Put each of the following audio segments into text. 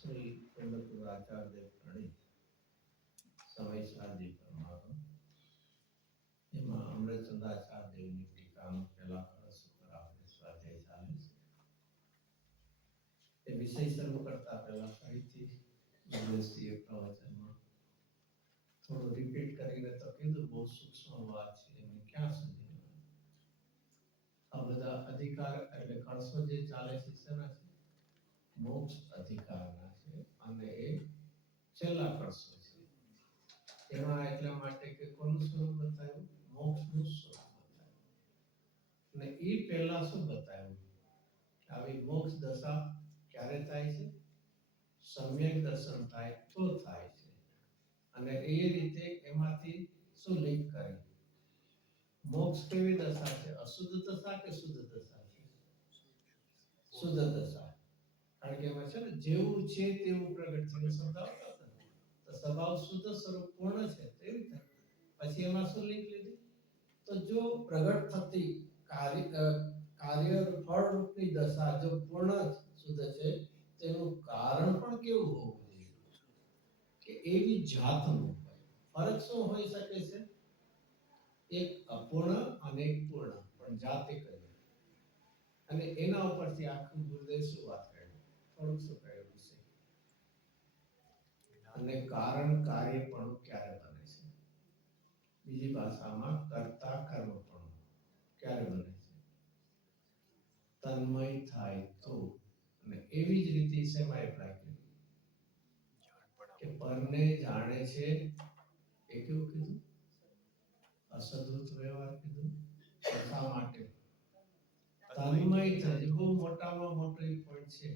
શ્રી કુંડપુર આચાર્ય પ્રણીત સમય સાજી પરમારો એમાં અમૃતચંદ્રાચાર્ય દેવની ટીકાનો પહેલા કળશ ઉપર આપણે સ્વાધ્યાય ચાલે છે. એ વિષય શરૂ કરતા પહેલા ફરીથી દિવસીય પ્રવચનમાં થોડું રિપીટ કરીને તો કીધું બહુ સૂક્ષ્મ વાત છે. એમને ક્યાં સુધી આ બધા અધિકાર એટલે કળશો જે ચાલે છે શેના છે? મોક્ષ અધિકારના છે અને એ છેલ્લા કળશો છે. એમાં એટલા માટે કે કોનું સ્વરૂપ બતાવ્યું? મોક્ષનું સ્વરૂપ બતાવ્યું. અને એ પહેલા શું બતાવ્યું? આવી મોક્ષ દશા ક્યારે થાય છે? સમ્યક દર્શન થાય તો થાય છે. અને એ રીતે એમાંથી શું લિંક કરી? મોક્ષ કેવી દશા છે? અશુદ્ધ દશા કે શુદ્ધ દશા છે? શુદ્ધ દશા. કારણ કે એમાં છે ને જેવું છે તેવું પ્રગટ થયું શબ્દ આવતા હતા. તો સ્વભાવ શુદ્ધ સ્વરૂપ પૂર્ણ છે તેવી રીતે પછી એમાં શું લિંક લીધી? તો જો પ્રગટ થતી કાર્ય ફળ રૂપની દશા જો પૂર્ણ શુદ્ધ છે તેનું કારણ પણ કેવું હોવું જોઈએ? કે એવી જાતનું હોય. ફરક શું હોઈ શકે છે? એક અપૂર્ણ અને એક પૂર્ણ, પણ જાતે કરી. અને એના ઉપરથી આખું ગુરુદેવ શું વાત કરી? થોડુંક શું કહ્યું છે? અને કારણ કાર્ય પણ ક્યારે બને છે? બીજી ભાષામાં કર્તા કર્મ પણ ક્યારે બને છે? તન્મય થાય તો. અને એવી જ રીતે શેમાં એપ્લાય કરી? કે પરને જાણે છે એ કેવું કીધું? અસદૃત વ્યવહાર કીધું. શા માટે? તન્મય થાય. બહુ મોટામાં મોટો પોઈન્ટ છે.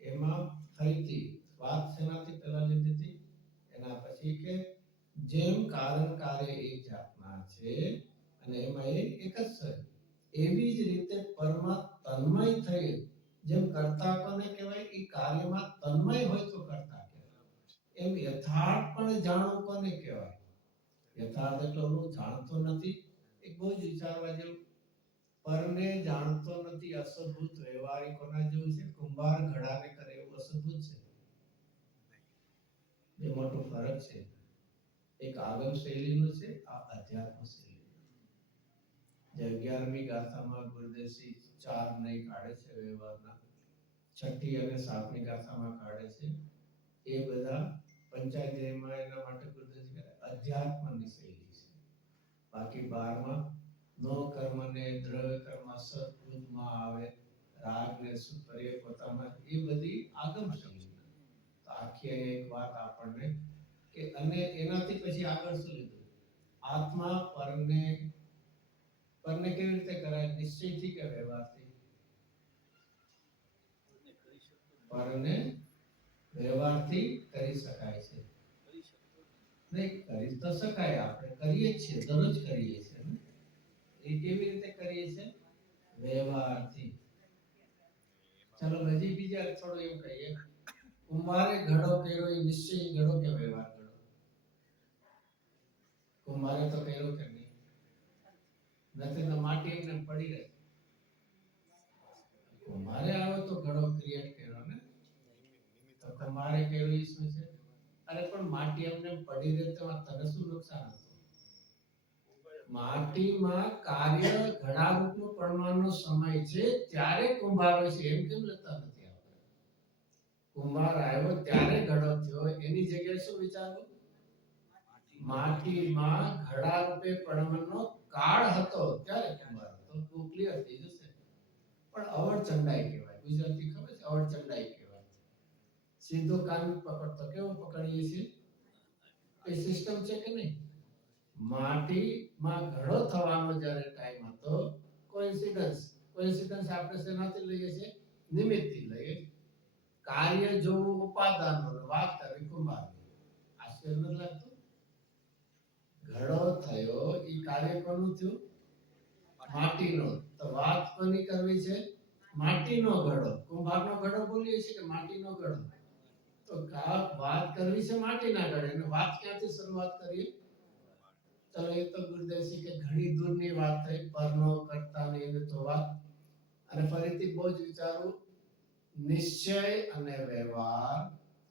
એમાં ફરીથી વાત શેનાથી પહેલા લીધી હતી? એના પછી કે જેમ કારણ કાર્ય એક જાતના છે અને એમાં એક જ છે, એવી જ રીતે પરમાં તન્મય થઈ જેમ કર્તા કોને કહેવાય? એ કાર્યમાં તન્મય હોય તો કર્તા કહેવાય. એમ યથાર્થ પણ જાણવું કોને કહેવાય? યથાર્થ એટલે હું જાણતો નથી. એક બહુ જ વિચારવા જેવું. પરને જાણતો નથી અસદભૂત વ્યવહારિકોના જેવું છે. કુંભાર ઘડાને કરે એવું અસદભૂત છે. બે મોટો ફરક છે. એક આગમ શૈલીનું છે, આ અધ્યાત્મ શૈલી. જે 11મી ગાથામાં ગુરુદેવજી 4 નહીં કાઢે છે વ્યવહારના, 6ઠ્ઠી અને 7મી ગાથામાં કાઢે છે. એ બધા પંચાયતમાં એના માટે ગુરુદેવજી કહે અધ્યાત્મની શૈલી છે. બાકી 12માં નો કર્મને દ્રવ્ય કર્મ સદબુદ્ધમાં આવે, રાગ ને સુપર્ય પોતામાં, એ બધી આગમ શૈલી. તો આખી એક વાત આપણને કે અને એનાથી પછી આગળ શું લીધું? આત્મા પરને કેવી રીતે કરાય? નિશ્ચયથી કે વ્યવહારથી? પરને વ્યવહારથી કરી શકાય છે. નહીં કરી તો શકાય, આપણે કરીએ છીએ, દરરોજ કરીએ છીએ. એ કેવી રીતે કરીએ છીએ? વ્યવહારથી. ચાલો હજી બીજા થોડું એવું કહીએ. કુંભારે ઘડો કર્યો એ નિશ્ચય ઘડો કે વ્યવહાર ઘડો? કુંભારે તો કર્યો કે નહીં? નથી તો માટી એમને પડી રહે. કુંભારે આવ્યો તો ઘડો ક્રિએટ કર્યો ને. તો કુંભારે કર્યો એ શું છે? અરે પણ માટી એમને પડી રહે તો તને શું નુકસાન હતું? માટીમાં કાર્ય ઘડા રૂપનું પડવાનો સમય છે ત્યારે કુંભાર છે. એમ કેમ લેતા નથી આપણે? કુંભાર આવ્યો ત્યારે ઘડો થયો, એની જગ્યાએ શું વિચારવું? માટીમાં ઘડા રૂપે પડવાનો કાળ હતો ત્યારે કુંભાર હતો. તો ક્લિયર થઈ જશે. પણ અવળચંડાઈ કહેવાય. ગુજરાતી ખબર છે? અવળચંડાઈ કહેવાય. સીધો કાન પકડતો કેવો પકડીએ છીએ? એ સિસ્ટમ છે કે નહીં? માટીમાં ઘડો થવાનો જ્યારે ટાઈમ હતો, કોઇન્સિડન્સ આપણે શેનાથી લઈએ છીએ? નિમિત્તથી લઈએ. કાર્ય જોવું ઉપાદાનનો, વાત કરવી કુંભારની. આશ્ચર્ય નથી લાગતું? ઘડો થયો એ કાર્ય કોનું થયું? માટીનો. તો વાત કોની કરવી છે? માટીનો ઘડો. કુંભારનો ઘડો બોલીએ છીએ કે માટીનો ઘડો? તો વાત કરવી છે માટીના ઘડે. અને વાત ક્યાંથી શરૂઆત કરીએ? ચલો એ તો ગુરુદેવજી કે ઘણી દૂરની વાત થઈ, પરનો કરતા નહીં તો વાત. અને ફરીથી બહુ જ વિચારું, નિશ્ચય અને વ્યવહાર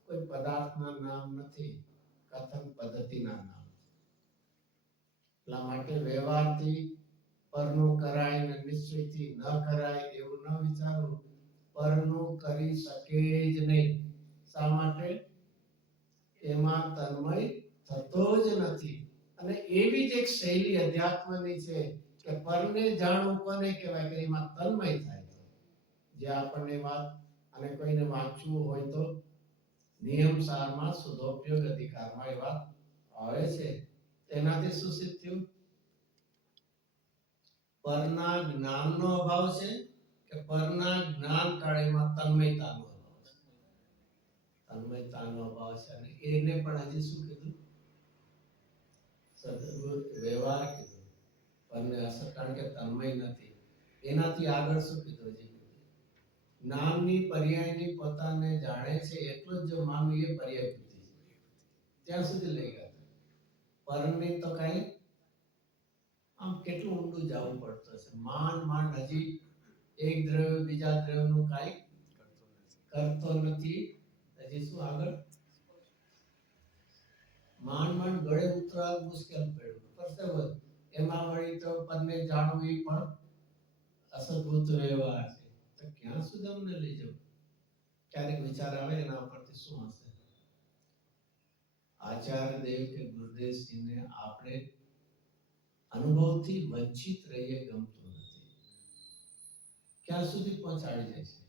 કોઈ પદાર્થના નામ નથી, કથન પદ્ધતિના નામ. એટલા માટે વ્યવહારથી પરનું કરાય ને નિશ્ચયથી ન કરાય એવું ન વિચારવું. પરનું કરી શકે જ નહીં. શા માટે? એમાં તન્મય થતો જ નથી. અને એવી જ એક શૈલી અધ્યાત્મની છે કે પરને જાણવું કોને કહેવાય? કે એમાં તન્મય થાય. જે આપણને વાત અને કોઈને વાંચવું હોય તો નિયમ સારમાં શુદ્ધોપયોગ અધિકારમાં એ વાત આવે છે. તેનાથી શું સિદ્ધ થયું? પરના જ્ઞાનનો અભાવ છે કે પરના જ્ઞાન કાળેમાં તન્મયતાનો અભાવ છે? તન્મયતાનો અભાવ છે. અને એને પણ હજી શું કીધું? સદગુણ વ્યવહાર કીધું. પરને અસર, કારણ કે તન્મય નથી. એનાથી આગળ શું કીધું? જ્ઞાનની પર્યાયની પોતાને જાણે છે એટલું જ જો માનવું એ પર્યાય બુદ્ધિ છે. ત્યાં સુધી લઈ ગયા. પરને તો કઈ આમ કેટલું ઊંડું જવું પડતું હશે. માંડ હજી એક દ્રવ્ય બીજા દ્રવ્યનું કાંઈ કરતો નથી. હજી શું આગળ માંડ ગળે ઉતરવા મુશ્કેલ પડ્યું. પરસેવો એમાં વળી તો પદને જાણવું પણ અસદભૂત વ્યવહાર છે. તો ક્યાં સુધી અમને લઈ જવું? ક્યારેક વિચાર આવે એના ઉપરથી શું હશે? આચાર્ય દેવ કે ગુરુદેવસિંહને આપણે અનુભવથી વંચિત રહીએ ગમતું નથી. ક્યાં સુધી પહોંચાડી જાય છે?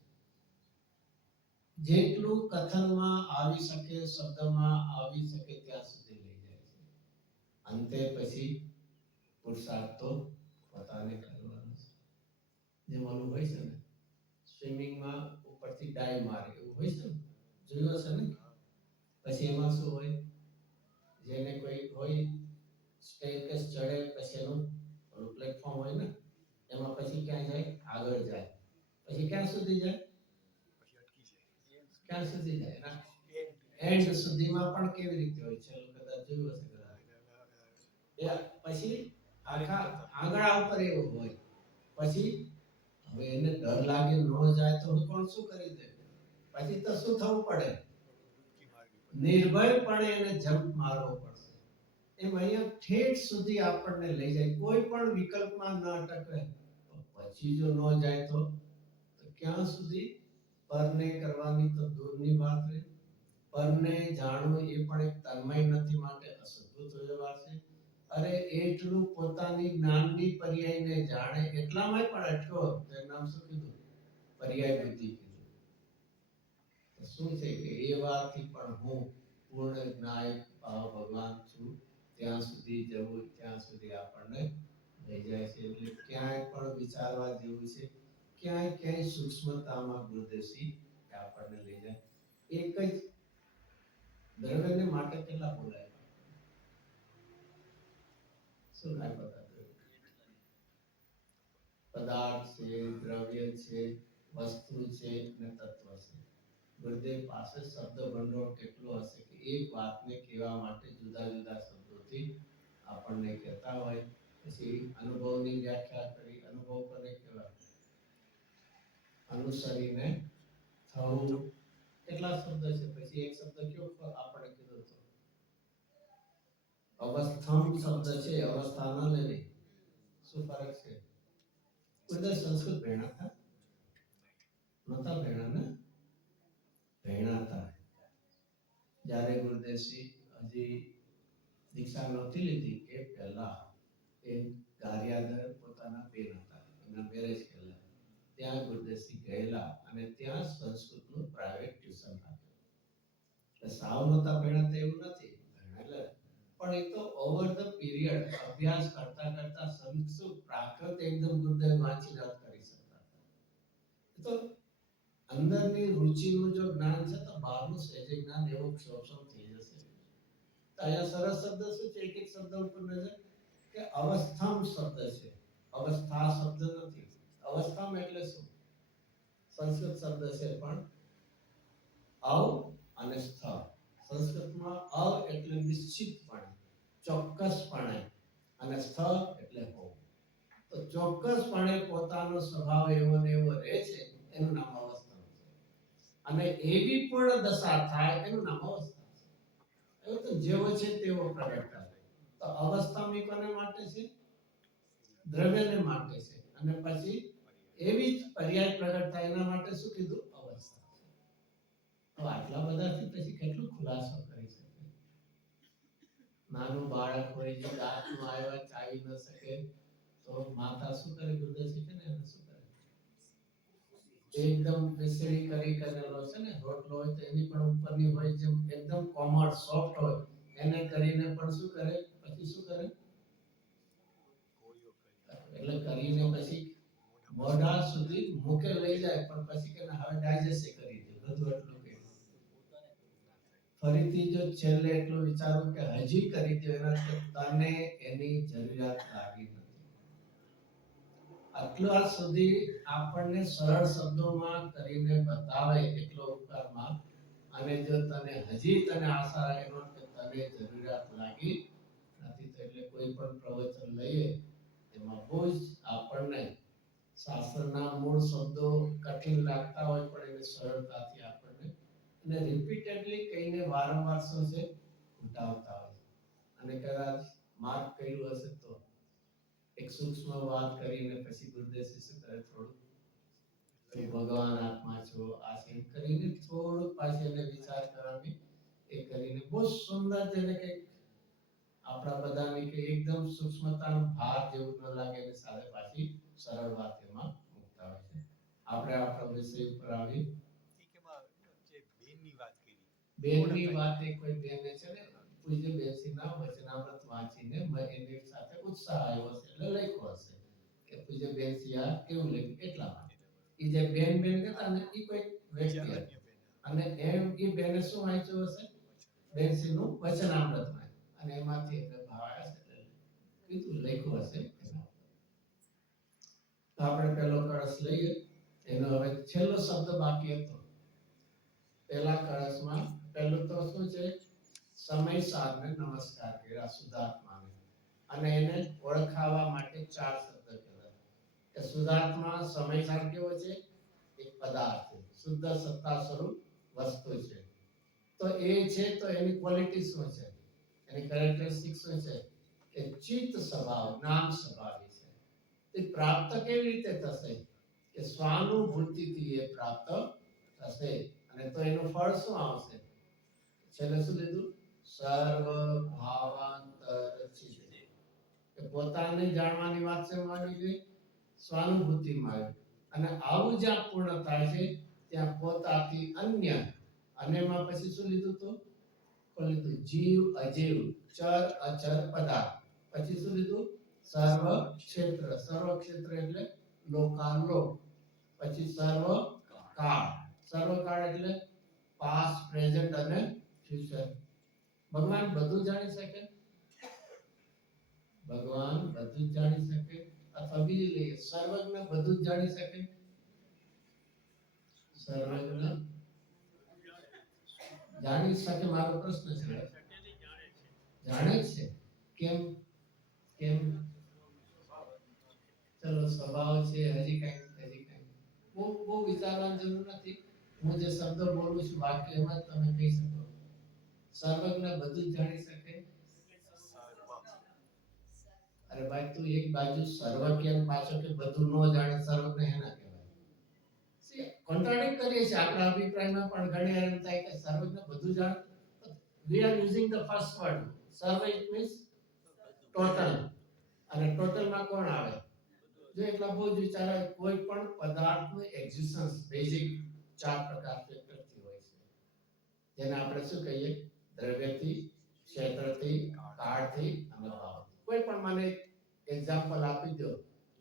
જેટલું કથનમાં આવી શકે, શબ્દમાં આવી શકે ત્યાં સુધી લઈ જાય છે. અંતે પછી પુરુષાર્થ તો પોતાને કરવાનો છે. જેમ ઓલું હોય છે ને, સ્વિમિંગમાં ઉપરથી ડાઈવ મારે એવું હોય છે ને, જોયું હશે ને? પછી એમાં શું હોય? જેને કોઈ હોય સ્ટેરકેસ ચડે પછી એનું ઓલું પ્લેટફોર્મ હોય ને, એમાં પછી ક્યાં જાય? આગળ જાય. પછી ક્યાં સુધી જાય? ક્યાં સુધી જાય? એન્ડ સુધીમાં પણ કેવી રીતે હોય છે? કદાચ જોયું હશે. પછી આખા આંગળા ઉપર એવું હોય. પછી હવે એને ડર લાગે ન જાય તો કોણ શું કરી દે? પછી તો શું થવું પડે? નિર્ભયપણે એને જમ્પ મારવો પડશે. એમ અહીંયા ઠેઠ સુધી આપણને લઈ જાય. કોઈ પણ વિકલ્પમાં ન અટકે. પછી જો ન જાય તો ક્યાં સુધી? પરને કરવાની તો દૂરની વાત રહે. પરને જાણવું એ પણ એક તન્મય નથી, માટે અસદભૂત વ્યવહાર છે. અરે એટલું પોતાની જ્ઞાનની પર્યાયને જાણે એટલામાં પણ અટકો. તેનું નામ શું કીધું? પર્યાય બુદ્ધિ કીધું. શું છે કે એ વાતથી પણ હું પૂર્ણ જ્ઞાય ભગવાન છું ત્યાં સુધી જવું, ત્યાં સુધી આપણને લઈ જાય છે. એટલે ક્યાંય પણ વિચારવા જેવું છે. ક્યાંય સૂક્ષ્મતામાં ગુરુદેવસિંહ આપણને લઈ જાય. એક જ દ્રવ્યને માટે કેટલા બોલાય? શું કાંઈ પતા? પદાર્થ છે, દ્રવ્ય છે, વસ્તુ છે અને તત્વ છે. ગુરુદેવ પાસે શબ્દ ભંડોળ કેટલો હશે કે એક વાતને કહેવા માટે જુદા જુદા શબ્દોથી આપણને કહેતા હોય. પછી અનુભવની વ્યાખ્યા કરી. અનુભવ કોને કહેવાય? અનુસરીને થવું. કેટલા શબ્દ છે? પછી એક શબ્દ કયો આપણે કીધો હતો? અવસ્થમ શબ્દ છે. અવસ્થા ન લેવી. શું ફરક છે? બધા સંસ્કૃત ભણ્યા હતા? નહોતા ભણ્યા ને? ભણ્યા હતા. જ્યારે ગુરુદેવસિંહ હજી દીક્ષા નહોતી લીધી એ પહેલા એ ગારિયાદર પોતાના બેન હતા, એના મેરેજ કરેલા. ત્યાં ગુરુદેવસિંહ ગયેલા અને ત્યાં સંસ્કૃતનું પ્રાઇવેટ ટ્યુશન આપ્યું. એટલે સાવ નહોતા ભણ્યા એવું નથી, ભણેલા. પણ એ તો ઓવર ધ પીરિયડ અભ્યાસ કરતા કરતા સંસ્કૃત પ્રાકૃત એકદમ ગુરુદેવ વાંચી ન કરી શકતા. તો અંદરની રુચિનું જો જ્ઞાન છે તો બહારનું સહેજ જ્ઞાન એવું ક્ષોભ થઈ જશે. તો અહીંયા સરસ શબ્દ શું છે? એક એક શબ્દ ઉપર નજર કે અવસ્થામ શબ્દ છે. અવસ્થા શબ્દ નથી. અવસ્થામ એટલે શું? સંસ્કૃત શબ્દ છે પણ અવ અને સ્થ. સંસ્કૃતમાં અવ એટલે નિશ્ચિતપણે, ચોક્કસપણે, અને સ્થ એટલે હોવું. તો ચોક્કસપણે પોતાનો સ્વભાવ એવો ને એવો રહે છે, એનું નામ અવસ્થા છે. અને એવી પૂર્ણ દશા થાય એનું નામ અવસ્થા છે. એવું તો જેવો છે તેવો પ્રગટ થાય. તો અવસ્થા મી કોને માટે છે? દ્રવ્યને માટે છે. અને પછી એવી જ પર્યાય પ્રગટ થાય એના માટે શું કીધું? અવસ્થા. તો આટલા બધાથી પછી કેટલું ખુલાસો કરી શકે? નાનું બાળક હોય જે દાંતમાં આવ્યા ચાવી ન શકે તો માતા શું કરે? ગુરુદેવ શીખે ને એને શું કરે? એકદમ બેસડી કરી કરેલો છે ને રોટલો હોય તો એની પણ ઉપરની હોય જેમ એકદમ કોમળ સોફ્ટ હોય એને કરીને પણ શું કરે? પછી શું કરે? એટલે કરીને પછી મોઢા સુધી મુખે લઈ જાય પણ પછી કે હવે ડાયજેસ્ટ કરી દે બધું એટલું કે ફરીથી જો છેલ્લે એટલું વિચારું કે હજી કરી દે એના તને એની જરૂરિયાત લાગી નથી. આટલા સુધી આપણને સરળ શબ્દોમાં કરીને બતાવે એટલો ઉપકારમાં અને જો તને હજી તને આશા એનો કે તને જરૂરિયાત લાગી નથી તો એટલે કોઈ પણ પ્રવચન લઈએ એમાં બહુ જ આપણને શાસ્ત્રના મૂળ શબ્દો કઠિન લાગતા હોય પણ એને સરળતાથી આપણને અને રિપીટેડલી કહીને વારંવાર શું છે ઉઠાવતા હોય અને કદાચ માર્ક કર્યું હશે તો એક સૂક્ષ્મ વાત કરીને પછી ગુરુદેવ શું કરે થોડું તો ભગવાન આત્મા છો આ છે કરીને થોડું પાછી એને વિચાર કરવાની એ કરીને બહુ સુંદર જેને કે આપણા બધાની કે એકદમ સૂક્ષ્મતાનો ભાર જેવું ન લાગે ને સાથે પાછી સરળ વાત એમાં મૂકતા હોય છે. આપણે આપણા વિષય ઉપર આવી બેનની વાત એક કોઈ બેને છે ને પૂજ્ય બેસીના વચનામૃત વાંચીને એની સાથે ઉત્સાહ આવ્યો છે એટલે લખ્યો હશે કે પૂજ્ય બેસિયા કેવું લખ્યું એટલા માટે એ જે બેન કહેતા ને એ કોઈ વ્યક્તિ હતી અને એમ એ બેને શું વાંચ્યું હશે? બેસીનું વચનામૃત અને એમાંથી એને ભાવ આવ્યા છે કીધું લખ્યું હશે. તો આપણે પહેલો કળશ લઈએ એનો હવે છેલ્લો શબ્દ બાકી હતો. પહેલા કળશમાં પહેલું તો શું છે? સમય સારને નમસ્કાર કર્યા શુદ્ધાત્માને અને એને ઓળખાવા માટે ચાર શબ્દ કહેવાય કે શુદ્ધાત્મા સમય સાર કેવો છે? એક પદાર્થ છે, શુદ્ધ સત્તા સ્વરૂપ વસ્તુ છે. તો એ છે તો એની ક્વોલિટી શું છે? એની કેરેક્ટરિસ્ટિક શું છે? કે ચિત્ત સ્વભાવ જ્ઞાન સ્વભાવી છે. તે પ્રાપ્ત કેવી રીતે થશે? કે સ્વાનુભૂતિથી એ પ્રાપ્ત થશે અને તો એનું ફળ શું આવશે? છેલ્લે શું લીધું? સર્વ ભાવાંતર ચિત્ત કે પોતાને જાણવાની વાત છે માનવી જોઈએ સ્વાનુભૂતિમાં અને આવું જ્યાં પૂર્ણ થાય છે ત્યાં પોતાથી અન્ય અને એમાં પછી શું લીધું તો લીધું જીવ અજીવ ચર અચર પદાર્થ પછી શું લીધું? સર્વ ક્ષેત્ર એટલે લોકાલોક પછી સર્વ કાળ એટલે પાસ્ટ પ્રેઝન્ટ અને ફ્યુચર. ભગવાન બધું જાણી શકે? ભગવાન બધું જ જાણી શકે અથવા બીજી લઈએ સર્વજ્ઞ બધું જ જાણી શકે? સર્વજ્ઞ જાણી શકે મારો પ્રશ્ન છે. જાણે છે કેમ? કેમ? ચલો સ્વભાવ છે હજી કઈ બહુ વિચારવાની જરૂર નથી. હું જે શબ્દ બોલું છું વાક્ય એમાં તમે કહી શકો સર્વજ્ઞ બધું જ જાણી શકે? અરે ભાઈ તું એક બાજુ સર્વ કેમ પાછો કે બધું ન જાણે સર્વજ્ઞ હેના કહેવાય? કોન્ટ્રાડિક્ટ કરીએ છીએ આપણા અભિપ્રાયમાં પણ ઘણી વાર એમ થાય કે સર્વજ્ઞ બધું જાણે. We are using the first word. સર્વ it means total. અને ટોટલમાં કોણ આવે? જો એટલા બહુ જ વિચારે કોઈ પણ પદાર્થનું એક્ઝિસ્ટન્સ બેઝિક ચાર પ્રકાર ફેક્ટરથી હોય છે જેને આપણે શું કહીએ? દ્રવ્યથી, ક્ષેત્રથી, કાળથી અને ભાવથી. કોઈ પણ મને એક્ઝામ્પલ આપી દો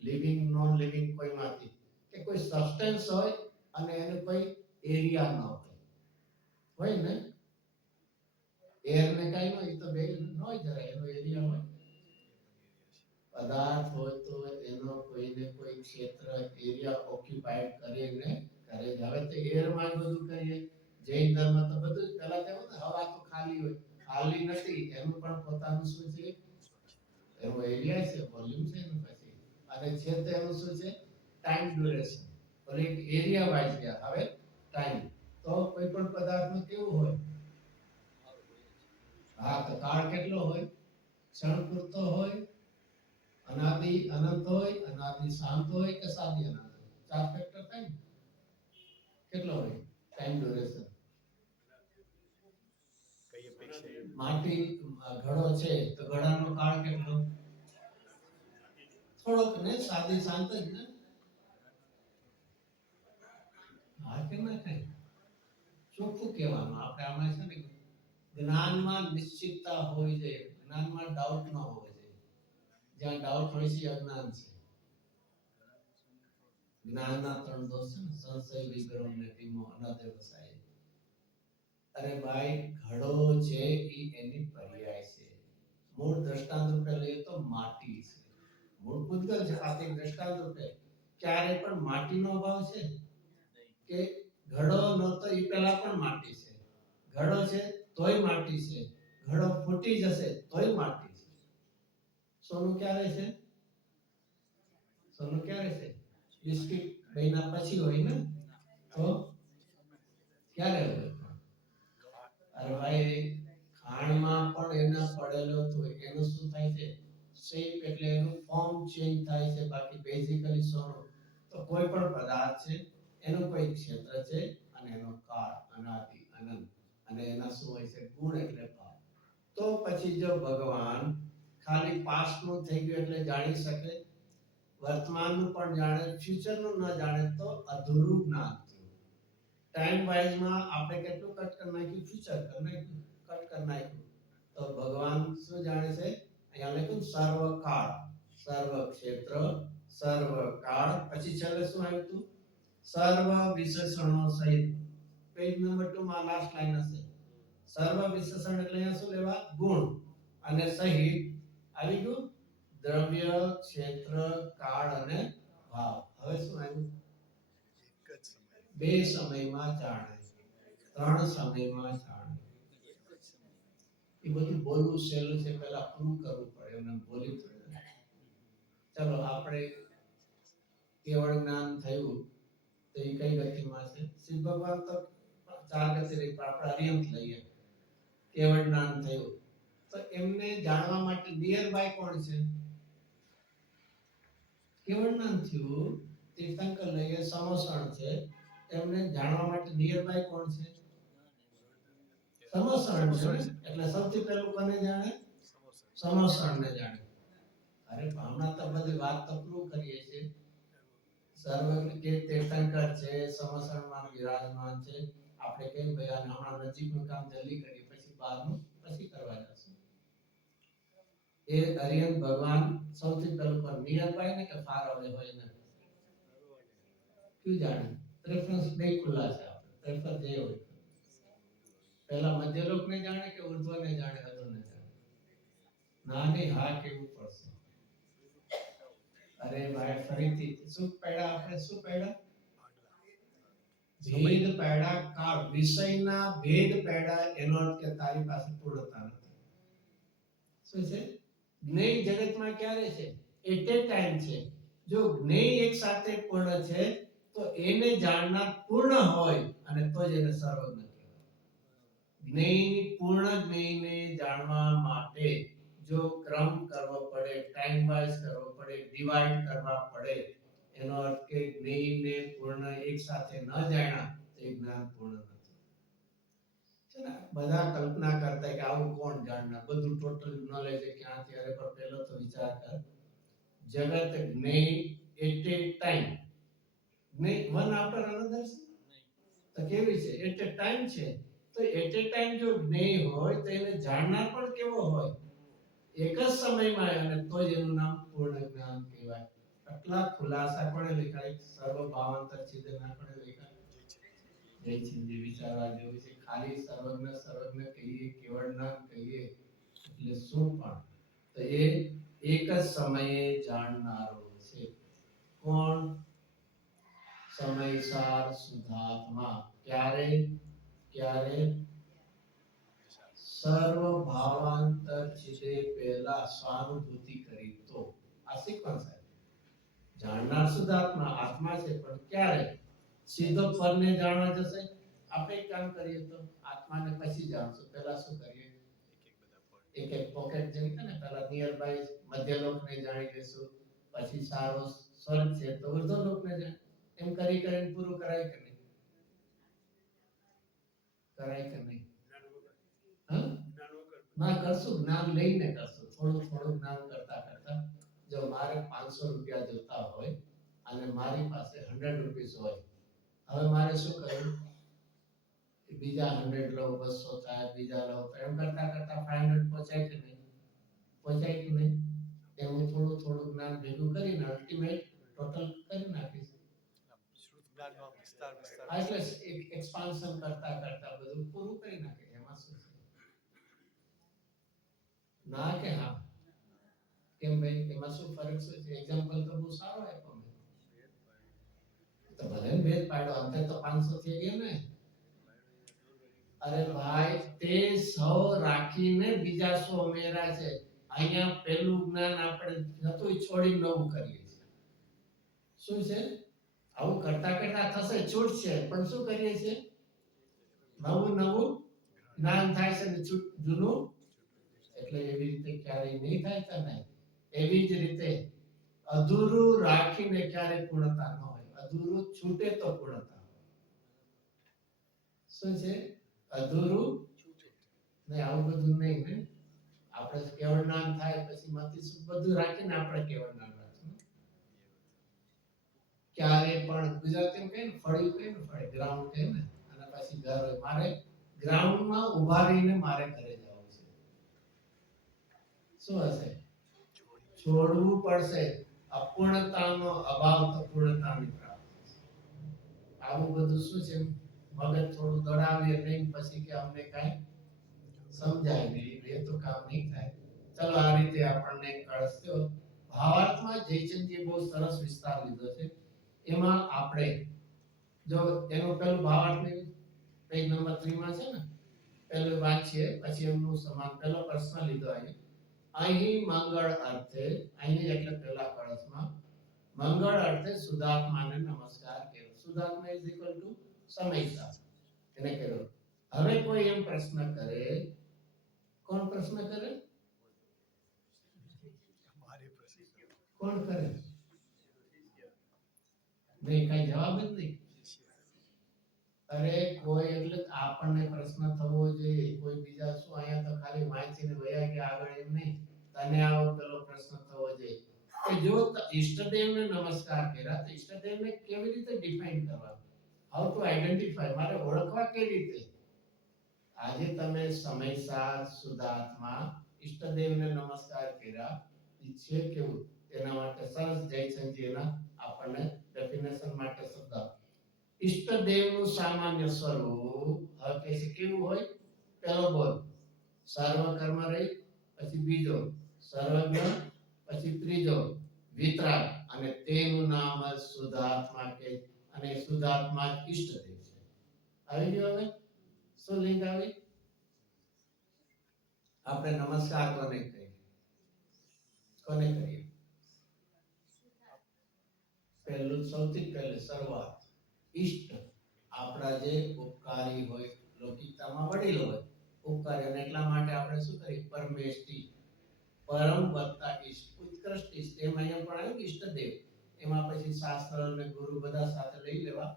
લિવિંગ નોન લિવિંગ કોઈમાંથી કે કોઈ સબસ્ટન્સ હોય અને એનો કોઈ એરિયા ન હોય ને એર ને કઈ ન તો બે ન હોય જરા એનો એરિયા હોય પદાર્થ હોય તો એનો કોઈને કોઈ ક્ષેત્ર એરિયા ઓક્યુપાઈડ કરીને કરે. હવે તો એરમાં બધું કરીએ જૈન ધર્મ તો બધું પહેલા તો હવા તો ખાલી હોય ખાલી નથી એનું પણ પોતાનું શું છે? એનો એરિયા છે વોલ્યુમ છે એનું પછી અને છે તો એનું શું છે? Time duration. એટલે એક એરિયા વાઇઝ ગયા હવે ટાઈમ. તો તો કોઈ પણ પદાર્થનું કેવું હોય? હા, તો કાળ કેટલો હોય? ક્ષણ પૂરતો હોય, અનાદિ અનંત હોય, અનાદિ શાંત હોય કે સાદી અનંત હોય? 4 ફેક્ટર થાય ને? કેટલો હોય ટાઈમ ડ્યુરેશન? માટી ઘડો છે તો ઘડાનો કાળ કેટલો? થોડોક ને સાદી શાંત જ ને? હા કે ના કઈ ચોખ્ખું કહેવાનું આપણે આમાં છે ને જ્ઞાનમાં નિશ્ચિતતા હોવી જોઈએ, જ્ઞાનમાં ડાઉટ ન હોવો જોઈએ. જ્યાં ડાઉટ હોય છે અજ્ઞાન છે. જ્ઞાનના 3 દોષ છે, સંશય, વિભ્રમ ને ટીમો અનાદ્રવસાય. અરે ભાઈ ઘડો છે એ એની પર્યાય છે. મૂળ દ્રષ્ટાંત રૂપે લઈએ તો માટી છે. મૂળ પૂતગલ છે, આ એક દ્રષ્ટાંત રૂપે ક્યારે પણ માટીનો અભાવ છે કે ઘડો નહોતો એ પહેલા પણ માટી છે. ઘડો છે તોય માટી છે, ઘડો ફૂટી જશે તોય માટી છે. સોનું ક્યારે છે? સોનું ક્યારે છે? બિસ્કિટ બન્યા પછી હોય ને? તો ક્યારે હોય? અરે ભાઈ ખાણમાં પણ એના પડેલો તો એનું શું થાય છે? શેપ એટલે એનું ફોર્મ ચેન્જ થાય છે, બાકી બેઝિકલી સોનું તો કોઈ પણ પદાર્થ છે એનું કોઈ ક્ષેત્ર છે અને એનો કાળ અનાદિ અનંત અને એના શું હોય છે? ગુણ એટલે ભાવ. તો પછી જો ભગવાન ખાલી પાસ્ટનું થઈ ગયું એટલે જાણી શકે, વર્તમાનનું પણ જાણે, ફ્યુચરનું ન જાણે તો અધૂરું જ્ઞાન થયું. ટાઈમ વાઇઝમાં આપણે કેટલું કટ કરી નાખ્યું? ફ્યુચર કરી નાખ્યું, કટ કરી નાખ્યું. તો ભગવાન શું જાણે છે? અહીંયા લખ્યું સર્વ કાળ, સર્વ ક્ષેત્ર, સર્વ કાળ, પછી છેલ્લે શું આવ્યું હતું? સર્વ વિશેષણો સહિત. પેજ નંબર 2 માં લાસ્ટ લાઈન હશે. સર્વ વિશેષણ એટલે અહીંયા શું લેવા? ગુણ અને સહિત આવી ગયું દ્રવ્ય, ક્ષેત્ર, કાળ અને ભાવ. હવે શું આવ્યું? બે સમયમાં જાણે, 3 સમયમાં જાણે. એ બધું બોલવું સહેલું છે, પહેલા પૂરું કરવું પડે, એમને બોલી પડે. ચલો આપણે કેવળ જ્ઞાન થયું તો એ કઈ ગતિમાં છે? શિવ ભગવાન તો 4 ગતિ રહી, પણ આપણે અરિયંત લઈએ. કેવળ જ્ઞાન થયું તો એમને જાણવા માટે નિયર બાય કોણ છે? કેવળ જ્ઞાન થયું, તીર્થંકર લઈએ, સમોસણ છે, એમને જાણવા માટે નિયર બાય કોણ છે? સમોસણ છે. એટલે સૌથી પહેલું કોને જાણે? સમોસણને જાણે. અરે હમણાં તો બધી વાત તો પ્રૂવ કરીએ છીએ. સર્વ કે તીર્થંકર છે, સમોસણમાં વિરાજમાન છે. આપણે કેમ ભાઈ હમણાં નજીકનું કામ જલ્દી કરીએ, પછી બહારનું પછી કરવા જશું. એ અરિયંત ભગવાન સૌથી પહેલું પર નિયર બાય ને કે ફાર અવે હોય ને? ક્યું જાણે? પ્રેફરન્સ બે ખુલ્લા છે, આપણે પ્રેફર જે હોય. પહેલા મધ્યલોકને જાણે કે ઉર્ધ્વને જાણે, અધોને જાણે? નાની હા કેવું પડશે. અરે ભાઈ ફરીથી શું પડ્યા? આપણે શું પડ્યા? ભેદ પડ્યા, કાળ વિષયના ભેદ પડ્યા. એનો અર્થ કે તારી પાસે પૂર્ણતા નથી. શું છે? જ્ઞેય જગતમાં ક્યારે છે? એટ એ ટાઈમ છે. જો જ્ઞેય એક સાથે પૂર્ણ છે તો એને જાણનાર પૂર્ણ હોય અને તો જ એને સર્વજ્ઞ કહેવાય. જ્ઞેય પૂર્ણ જ્ઞેયને જાણવા માટે જો ક્રમ કરવો પડે, ટાઈમ વાઇઝ કરવો પડે, ડિવાઇડ કરવા પડે, એનો અર્થ કે જ્ઞેયને પૂર્ણ એક સાથે ન જાણ્યા તો એ જ્ઞાન પૂર્ણ નથી. બધા કલ્પના કરતા કે આવું કોણ જાણનાર, બધું ટોટલ નોલેજ ક્યાંથી? અરે પણ પહેલો તો વિચાર કર, જગત જ્ઞેય એટ એ ટાઈમ, જ્ઞેય વન આફ્ટર અનધર છે તો કેવી છે? એટ એ ટાઈમ છે. તો એટ એ ટાઈમ જો જ્ઞેય હોય તો એને જાણનાર પણ કેવો હોય? એક જ સમયમાં, અને તો જ એનું નામ પૂર્ણ જ્ઞાન કહેવાય. આટલા ખુલાસા કોણે લખાય? સર્વ ભાવાંતર છેદના કોણે લખાય? જય ચિંદી. વિચારવા જેવું છે. ખાલી સર્વજ્ઞ સર્વજ્ઞ કહીએ, કેવળ જ્ઞાન કહીએ એટલે શું પણ? તો એ એક જ સમયે જાણનારો છે. કોણ? સમયસાર શુદ્ધાત્મા. ક્યારે? ક્યારે? સર્વ ભાવાંતર છેદે પહેલા સ્વાનુભૂતિ કરી તો. આ સિક્વન્સ છે. જાણનાર શુદ્ધાત્મા આત્મા છે, પણ ક્યારે? સીધો પરને જાણવા જશે આપણે એક કામ કરીએ તો આત્માને પછી જાણશું, પહેલા શું કરીએ? એક એક પોકેટ જેમ કે ને પહેલા નિયર બાય મધ્યલોકને જાણી લેશું, પછી સારો સ્વર્ગ છે તો ઉર્ધ્વલોકને જાણ, એમ કરી કરીને પૂરું કરાય કે નહીં? કરાય કે નહીં? હા, ના કરશું, જ્ઞાન લઈને કરશું, થોડું થોડું જ્ઞાન કરતા કરતા. જો મારે 500 રૂપિયા જોતા હોય અને મારી પાસે 100 રૂપીસ હોય, હવે મારે શું કરવું? બીજા 100 લો, 200 થાય, બીજા લો, એમ કરતા કરતા 500 પહોંચાય કે નહીં? પહોંચાય કે નહીં? એમ હું થોડું થોડું જ્ઞાન ભેગું કરીને અલ્ટિમેટ ટોટલ કરી નાખીશ. એટલે એક એક્સપાન્શન કરતા કરતા બધું પૂરું કરી નાખે, એમાં શું છે? ના કે હા? કેમ ભાઈ, એમાં શું ફરક શું છે? એક્ઝામ્પલ તો બહુ સારો આપ્યો મેં. તો ભલે ભેદ પાડ્યો, અંતે તો 500 થઈ ગયા ને. અરે ભાઈ, તે 100 રાખીને બીજા 100 ઉમેરા છે. અહીંયા પેલું જ્ઞાન આપણે હતું છોડી નવું કરીએ છીએ. શું છે? આવું કરતા કરતા થશે, છૂટશે, પણ શું કરીએ છીએ? નવું નવું જ્ઞાન થાય છે ને જૂનું, એટલે એવી રીતે ક્યારેય નહીં થાય તને. એવી જ રીતે અધૂરું રાખીને ક્યારે પૂર્ણતા ન હોય, અધૂરું છૂટે તો પૂર્ણતા હોય. શું છે? અધૂરું ને આવું બધું નહીં ને. આપણે કેવળ જ્ઞાન થાય પછી મતિ સુખ બધું રાખીને આપણે કેવળ જ્ઞાન રાખીએ. ક્યારે પણ ગુજરાતીમાં કહે ને ફળ્યું કહે ને ફળે, ગ્રાઉન્ડ કહે ને, અને પછી ઘર હોય. મારે ગ્રાઉન્ડમાં ઊભા રહીને મારે ઘરે જવું છે. શું હશે? છોડવું પડશે. અપૂર્ણતાનો અભાવ તો પૂર્ણતાની પ્રાપ્તિ છે. આવું બધું શું છે? મગજ થોડું દોડાવીએ નહીં, પછી કે અમને કાંઈ સમજાય નહીં, એ તો કામ નહીં થાય. ચલો આ રીતે આપણને કળસ્યો ભાવાર્થમાં જયચંદજીએ બહુ સરસ વિસ્તાર લીધો છે. એમાં આપણે જો એનો પેલો ભાવાર્થ પેજ નંબર 3 માં છે ને, પહેલું વાંચીએ પછી એમનું સમાન પહેલો પ્રશ્ન લીધો અહીં મંગળ અર્થે, અહીં એટલે પહેલા કળશમાં મંગળ અર્થે શુદ્ધાત્માને નમસ્કાર કર્યો. શુદ્ધાત્મા ઇઝ ઇક્વલ ટુ સમયસા એને કર્યો. હવે કોઈ એમ પ્રશ્ન કરે, કોણ પ્રશ્ન કરે? કોણ કરે? નહીં, કઈ જવાબ જ નહીં. અરે કોઈ એટલે આપણને પ્રશ્ન થવો જોઈએ, કોઈ બીજા શું અહીંયા તો ખાલી વાંચીને વયા કે આગળ એમ નહીં. તને આવો પેલો પ્રશ્ન થવો જોઈએ કે જો ઈષ્ટદેવને નમસ્કાર કર્યા તો ઈષ્ટદેવને કેવી રીતે ડિફાઇન કરવા? How to identify? મારે ઓળખવા કેવી રીતે? આજે તમે સમયસાર શુદ્ધાત્મા ઈષ્ટદેવને નમસ્કાર કર્યા, ઈચ્છે કેવું તેના માટે સરસ જયચંદજીના આપણને ડેફિનેશન માટે શબ્દ ઈષ્ટદેવનું સામાન્ય સ્વરૂપ હવે કે છે કેવું હોય? પહેલો બોલ સર્વકર્મ રહી, પછી બીજો સર્વજ્ઞ, પછી ત્રીજો વિતરાગ, અને તેનું નામ જ શુદ્ધાત્મા કે, અને શુદ્ધાત્મા ઈષ્ટદેવ છે. આવી ગયો? હવે શું લિંક આવી? આપણે નમસ્કાર કોને કહીએ? કોને કરીએ? પહેલું સૌથી પહેલે શરૂઆત ઈષ્ટ, આપણા જે ઉપકારી હોય, લૌકિકતામાં વડીલ હોય ઉપકારી, અને એટલા માટે આપણે શું કરીએ? પરમેષ્ટિ, પરમ વત્તા ઈષ્ટ, ઉત્કૃષ્ટ ઈષ્ટ. એમ અહીંયા પણ આવ્યું ઈષ્ટદેવ, એમાં પછી શાસ્ત્ર અને ગુરુ બધા સાથે લઈ લેવા.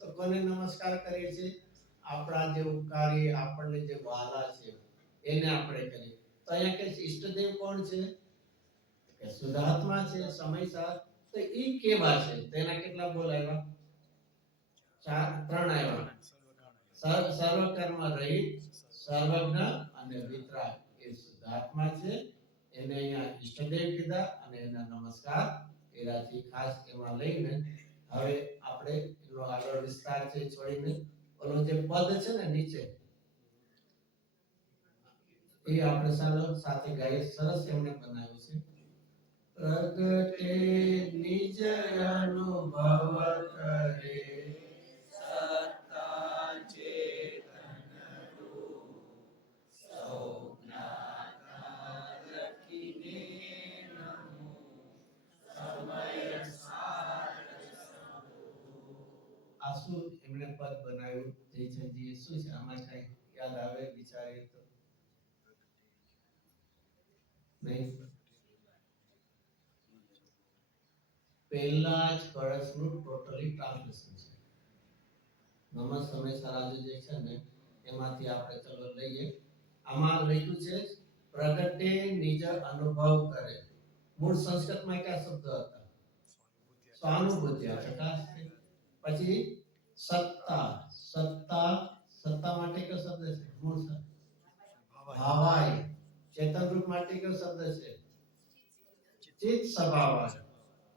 તો કોને નમસ્કાર કરીએ છીએ? આપણા જે ઉપકારી, આપણને જે વાલા છે એને આપણે કરીએ. તો અહીંયા કે ઈષ્ટદેવ કોણ છે? કે શુદ્ધાત્મા છે, સમયસાર. તો ઈ કેવા છે? તેના કેટલા બોલ આવ્યા? 3 આવ્યા. સર્વકર્મ રહિત, સર્વજ્ઞ અને વિતરાગ એ શુદ્ધાત્મા છે. એને અહીંયા ઈષ્ટદેવ કીધા અને એના નમસ્કાર એનાથી ખાસ એમાં લઈને હવે આપણે એનો આગળ વિસ્તાર છે છોડીને ઓલો જે પદ છે ને નીચે એ આપણે સાથે ગાઈએ. સરસ એમણે બનાવ્યું છે. પ્રગટે નિજ અનુભવ કરે સત્તા ચેતન રૂપ, સૌ જ્ઞાતા લખીને નમો સમય સાર. આ શું એમણે પદ બનાવ્યું જયચંદજી શું છે આમાં કઈ યાદ આવે વિચારીએ તો નહીં પહેલા જ કળશનું ટોટલી ટ્રાન્સલેશન છે નમઃ સમય રાજુ જે છે ને એમાંથી આપણે ચલો લઈએ આમાં લખ્યું છે પ્રગટે નિજ અનુભવ કરે મૂળ સંસ્કૃતમાં કયા શબ્દ હતા સ્વાનુભૂતિ પ્રકાશ પછી સત્તા સત્તા સત્તા માટે કયો શબ્દ છે મૂળ ભાવાય ચેતન રૂપ માટે કયો શબ્દ છે ચિત્ત સ્વભાવાય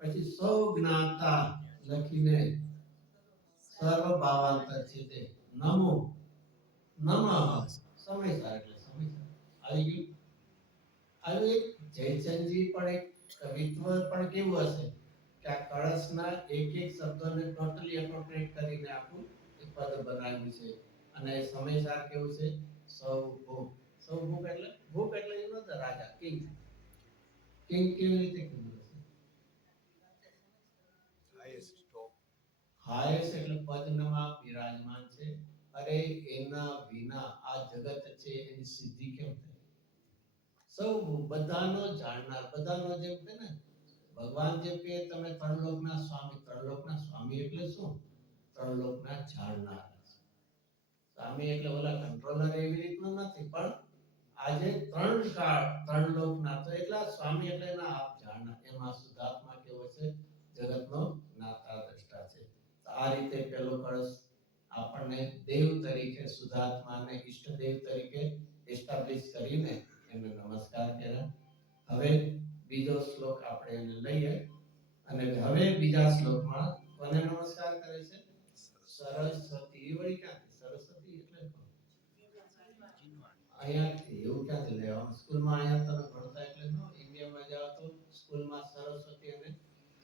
પછી સૌ જ્ઞાતા લખીને સર્વ ભાવાંતર છે તે નમો નમઃ સમયસાર એટલે સમયસાર આવી ગયું આવી એક જયચંદજી પણ એક કવિત્વ પણ કેવું હશે કે આ કળશના એક એક શબ્દોને ટોટલી એપ્રોપ્રિએટ કરીને આખું એક પદ બનાવ્યું છે અને સમયસાર કેવું છે સૌ ભૂપ એટલે એનો તો રાજા કિંગ કિંગ કેવી રીતે કીધું હાયેસ્ટ એટલે પદનમાં બિરાજમાન છે અરે એના વિના આ જગત છે એની સિદ્ધિ કેમ થાય સૌ બધાનો જાણનાર બધાનો જેમ કે ને ભગવાન જેમ કે તમે ત્રણ લોકના સ્વામી એટલે શું ત્રણ લોકના જાણનાર સ્વામી એટલે ઓલા કંટ્રોલર એવી રીતનું નથી પણ આજે ત્રણ લોકના તો એટલા સ્વામી એટલે એના આપ જાણનાર એમાં શુદ્ધાત્મા કેવો છે જગતનો જ્ઞાતા દ્રષ્ટા છે આ રીતે પેલો કળશ આપણને દેવ તરીકે શુદ્ધાત્માને ઈષ્ટદેવ તરીકે એસ્ટાબ્લિશ કરીને એમને નમસ્કાર કર્યા હવે બીજો શ્લોક આપણે એને લઈએ અને હવે બીજા શ્લોકમાં કોને નમસ્કાર કરે છે સરસ્વતી વળી ક્યાંથી સરસ્વતી એટલે અહીંયા એવું ક્યાંથી લેવાનું સ્કૂલમાં અહીંયા તમે ભણતા એટલે નો ઇન્ડિયામાં જાઓ તો સ્કૂલમાં સરસ્વતી અને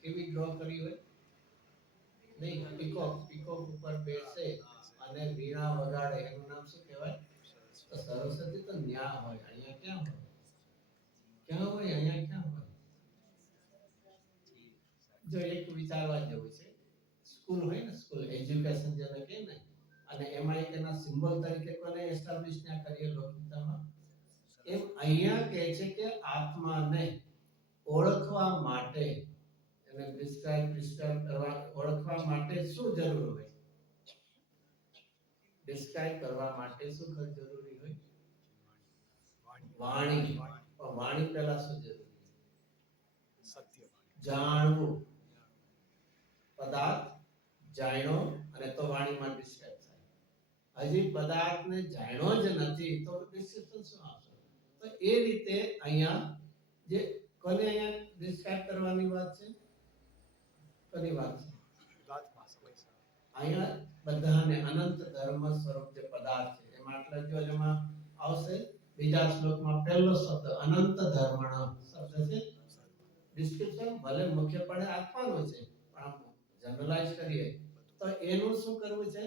કેવી ડ્રો કરી હોય નહીં પીકોક ઉપર બેસે અને વીણા વગાડે એનું નામ શું કહેવાય તો સરસ્વતી તો ન્યા હોય અહીંયા ક્યાં હોય અહીંયા ક્યાં હોય જો એક વિચારવા જેવું છે સ્કૂલ હોય ને સ્કૂલ એજ્યુકેશન જેને કહે ને અને એમાં એક એના સિમ્બોલ તરીકે કોને એસ્ટાબ્લિશ ના કરીએ લોકિતામાં એમ અહીંયા કહે છે કે આત્માને ઓળખવા માટે એને ડિસ્ક્રાઇબ કરવા ઓળખવા માટે શું જરૂર હોય ડિસ્ક્રાઇબ કરવા માટે શું જરૂરી હોય વાણી પહેલા શું જરૂરી સત્ય જાણવું પદાર્થ જાણ્યો અને તો વાણીમાં ડિસ્ક્રાઇબ થાય હજી પદાર્થને જાણ્યો જ નથી તો ડિસ્ક્રિપ્શન શું આવશે તો એ રીતે અહીંયા જે કોને અહીંયા ડિસ્ક્રાઇબ કરવાની વાત છે કોની વાત છે અહીંયા બધાને અનંત ધર્મ સ્વરૂપ જે પદાર્થ છે એમાં એટલે જો એમાં આવશે બીજા શ્લોકમાં પહેલો શબ્દ અનંત ધર્મણ શબ્દ છે ડિસ્ક્રિપ્શન ભલે મુખ્યપણે આત્માનો છે પણ આમ જનરલાઇઝ કરીએ તો એનું શું કરવું છે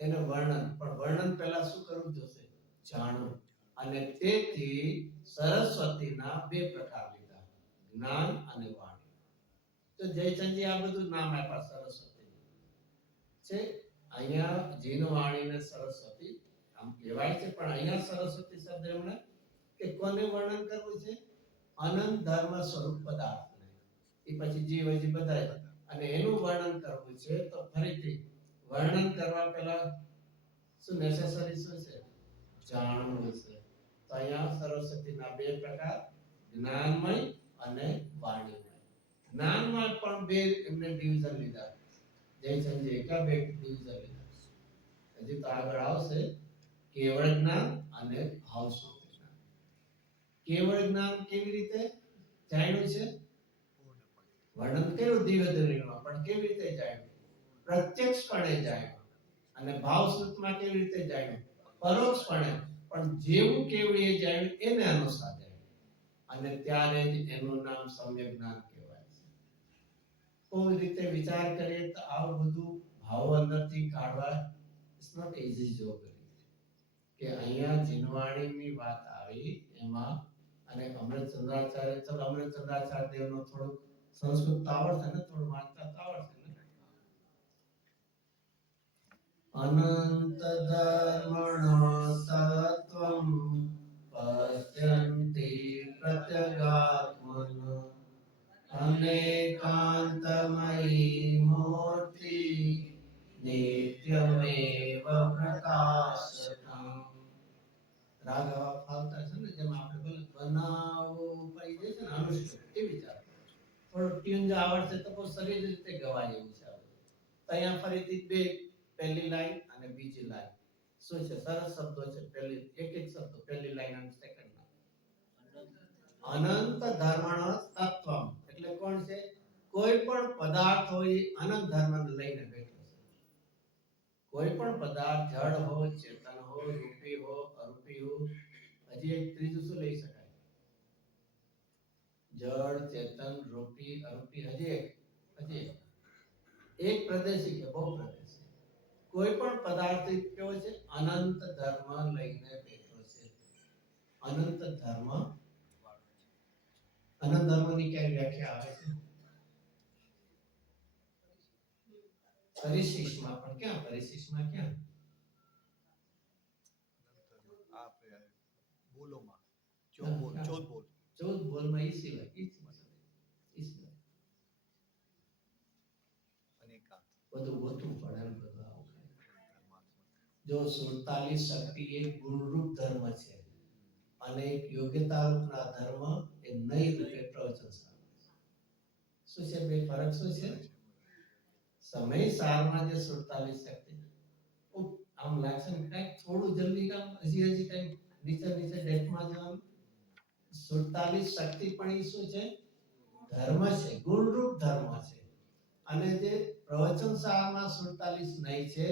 એને વર્ણન પણ વર્ણન પહેલા શું કરવું જોશે જાણવું અને તેથી સરસ્વતીના બે પ્રકાર લીધા જ્ઞાન અને વાણી તો જયચંદજી આ બધું નામ આપ્યા સરસ્વતી છે અહીંયા જીન વાણીને સરસ્વતી આમ કહેવાય છે પણ અહીંયા સરસ્વતી શબ્દ એમણે કે કોને વર્ણન કરવું છે અનંત ધર્મ સ્વરૂપ પદાર્થને એ પછી જીવ હજી બધાય અને એનું વર્ણન કરવું છે તો ફરીથી વર્ણન કરવા પહેલા શું નેસેસરી શું છે જાણવું છે તો અહીંયા સરસ્વતીના બે પ્રકાર જ્ઞાનમય અને વાણીમય જ્ઞાનમાં પણ બે એમને ડિવિઝન લીધા જયચંદજી એકા બે ડિવિઝન લીધા હજી તો આગળ આવશે કેવળ જ્ઞાન અને ભાવશુદ્ધ જ્ઞાન કેવળ જ્ઞાન કેવી રીતે જાણ્યું છે વર્ણન કર્યું દિવ્યદરીમાં પણ કેવી રીતે જાણ્યું પ્રત્યક્ષપણે જાણ્યું અને ભાવશુદ્ધમાં કેવી રીતે જાણ્યું પરોક્ષપણે પણ જેવું કેવું એ જાણ્યું એને અનુસાર જાણ્યું અને ત્યારે જ એનું નામ સમ્યક જ્ઞાન કહેવાય છે કોઈ રીતે વિચાર કરીએ તો આવું બધું ભાવ અંદરથી કાઢવા ઇટ્સ નોટ ઇઝી જોબ કે અહીંયા જીનવાણીની વાત આવી એમાં અને અમૃતચંદ્રાચાર્ય દેવનો થોડુંક સંસ્કૃત આવડશે ને થોડું વાંચતા આવડશે ને એટલે એ રીતે વિચાર કરીએ તો આવું બધું ભાવ અંદરથી કાઢવા ઇટ્સ નોટ ઇઝી જોબ કે અહીંયા જીનવાણીની વાત આવી એમાં અને અમૃતચંદ્રાચાર્ય દેવનો થોડુંક સંસ્કૃત આવડશે ને થોડું વાંચતા આવડશે અનંત ધર્મણો તત્વં પશ્યન્તિ પ્રત્યગાત્મન અનેકાંતમયી મૂર્તિ નિત્યમેવ પ્રકાશતમ. રાઘવ ફાવતા છે ને, જેમ આપણે બોલે બનાવો પડી જાય છે ને, અનુષ્ઠાન એવી જ આપણે થોડો ટ્યુન જો આવડશે તો બહુ સરળ રીતે ગવાય એવું છે. અહીંયા ફરીથી બે, પહેલી લાઈન અને બીજી લાઈન શું છે? સરસ શબ્દો છે. પહેલી એક એક શબ્દ, પહેલી લાઈન અને સેકન્ડ લાઈન. અનંત ધર્મણો તત્વમ એટલે કોણ છે? કોઈ પણ પદાર્થ હોય અનંત ધર્મને લઈને બેઠો છે. કોઈ પણ પદાર્થ જળ હો, ચેતન હો, રૂપી હો, અરૂપી હો. હજી એક ત્રીજું શું લઈ શકાય? જળ, ચેતન, રૂપી, અરૂપી. હજી એક પ્રદેશી કે બહુ પ્રદેશી. કોઈ પણ પદાર્થ કેવો છે? અનંત ધર્મ લઈને બેઠો છે. અનંત ધર્મ. અનંત ધર્મની ક્યાં વ્યાખ્યા આવે છે? પરિશિષ્ટમાં. પણ ક્યાં પરિશિષ્ટમાં? ક્યાં? બોલોમાં 14 બોલ. 14 બોલમાં ઈ સિવાય અનેકાંત બધું ગોતવું પડે ને બધું આવું થાય. જો 47 શક્તિ એક ગુણરૂપ ધર્મ છે અને એક યોગ્યતા રૂપના ધર્મ એ નઈ રૂપે પ્રવચન સામે છે. શું છે બે ફરક? શું છે? સમય સારમાં જે 47 શક્તિ આમ લાગશે ને કઈક થોડું જલ્દી કામ હજી કઈક નીચે ડેટમાં જવાનું. 47 શક્તિ પણ એ શું છે? ધર્મ છે, ગુણરૂપ ધર્મ છે. અને જે પ્રવચન સારમાં 47 નહીં છે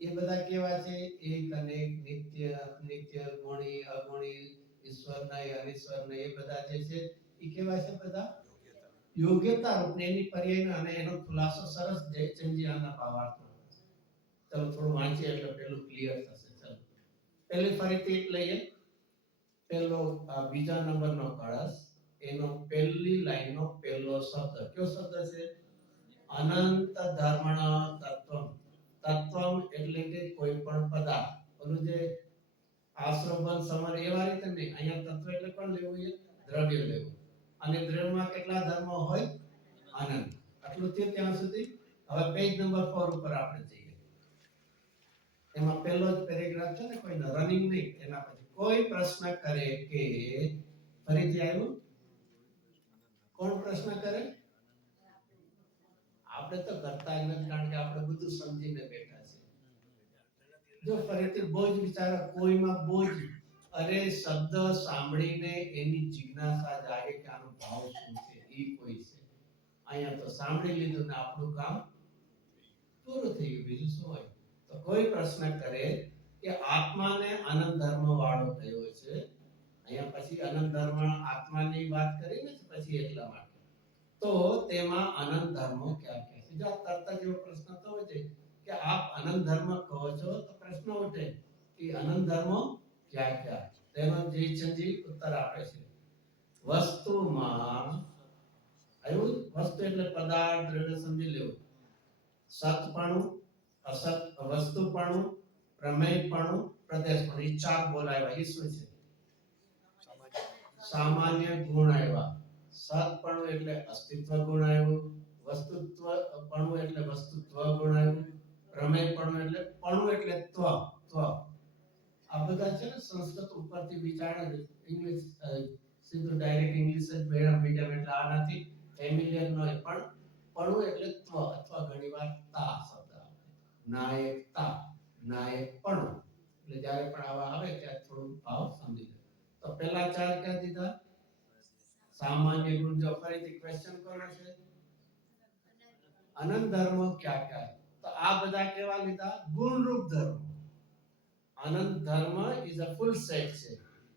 એ બધા કેવા છે? એક અનેક, નિત્ય, અનિત્ય, ગુણી, અગુણી, ઈશ્વરનય, અનિશ્વરનય. એ બધા જે છે એ કેવા છે? બધા યોગ્યતા રૂપને એની પર્યાય અને એનો ખુલાસો સરસ જયચંદજી આના ભાવાર્થમાં. ચલો થોડું વાંચીએ એટલે પેલું ક્લિયર થશે. ચલો પહેલી ફરીથી લઈએ. પહેલો બીજા નંબરનો કળશ, એનો પહેલી લાઈનનો પહેલો શબ્દ કયો શબ્દ છે? અનંત ધર્મણ તત્વમ. તત્વમ એટલે કે કોઈ પણ પદાર્થ. ઓલું જે આશ્રમબંધ સમર એવા રીતે નહીં. અહીંયા તત્વ એટલે પણ લેવું છે દ્રવ્ય લેવું. અને દ્રવ્યમાં કેટલા ધર્મો હોય? અનંત. આટલું થયું ત્યાં સુધી. હવે પેજ નંબર 4 ઉપર આપણે જઈએ. એમાં પહેલો જ પેરેગ્રાફ છે ને, કોઈ રનિંગ નહીં. એના પછી કોઈ પ્રશ્ન કરે કે, ફરીથી આવ્યું. કોણ પ્રશ્ન કરે? આપણે તો કરતા જ નથી, કારણ કે આપણે બધું સમજીને બેઠા છે. જો ફરીથી બોજ વિચારો, કોઈમાં બોજ. અરે શબ્દ સાંભળીને એની જિજ્ઞાસા જાગે કે આનો ભાવ શું છે, એ કોઈ છે. અહીંયા તો સાંભળી લીધું ને આપણું કામ પૂરું થઈ ગયું. બીજું શું હોય? તો કોઈ પ્રશ્ન કરે કે આત્માને અનંત ધર્મ વાળો થયો છે. અહીંયા પછી અનંત ધર્મ આત્માની વાત કરીને પછી એટલા માટે તો તેમાં અનંત ધર્મો ક્યાં ક્યાં છે? જો તરત જ એવો પ્રશ્ન થવો છે કે આપ અનંત ધર્મ કહો છો, તો પ્રશ્ન ઉઠે કે અનંત ધર્મો ક્યાં ક્યાં? તેનો જયચંદજી ઉત્તર આપે છે. વસ્તુમાં આવ્યું. વસ્તુ એટલે પદાર્થ, દ્રવ્ય સમજી લેવું. સતપણું, અસત, વસ્તુપણું, પ્રમેયપણું, પ્રદેશપણું. એ ચાર બોલાવ્યા. એ શું છે? સામાન્ય ગુણ આવ્યા. સતપણું એટલે અસ્તિત્વ ગુણ આવ્યું. વસ્તુત્વપણું એટલે વસ્તુત્વ ગુણ આવ્યું. પ્રમેયપણું એટલે પણું એટલે ત્વ. આ બધા છે ને સંસ્કૃત ઉપરથી વિચારે ઇંગ્લિશ સીધું ડાયરેક્ટ ઇંગ્લિશ જ મીડિયમ એટલે આ નથી ફેમિલિયર નો પણ પણું એટલે ત્વ અથવા ઘણીવાર તા શબ્દ આવે. નાયકતા, નાયકપણું. એટલે જ્યારે પણ આવા આવે ત્યારે થોડું ભાવ સમજી લે. તો પહેલા ચાર ક્યાં દીધા? સામાન્ય ગુણ. જો ફરીથી ક્વેશ્ચન કોનો છે? અનંત ધર્મો ક્યાં ક્યાં? તો આ બધા કેવા લીધા? ગુણરૂપ ધર્મ. અનંત ધર્મ ઇઝ અ ફૂલ સેટ છે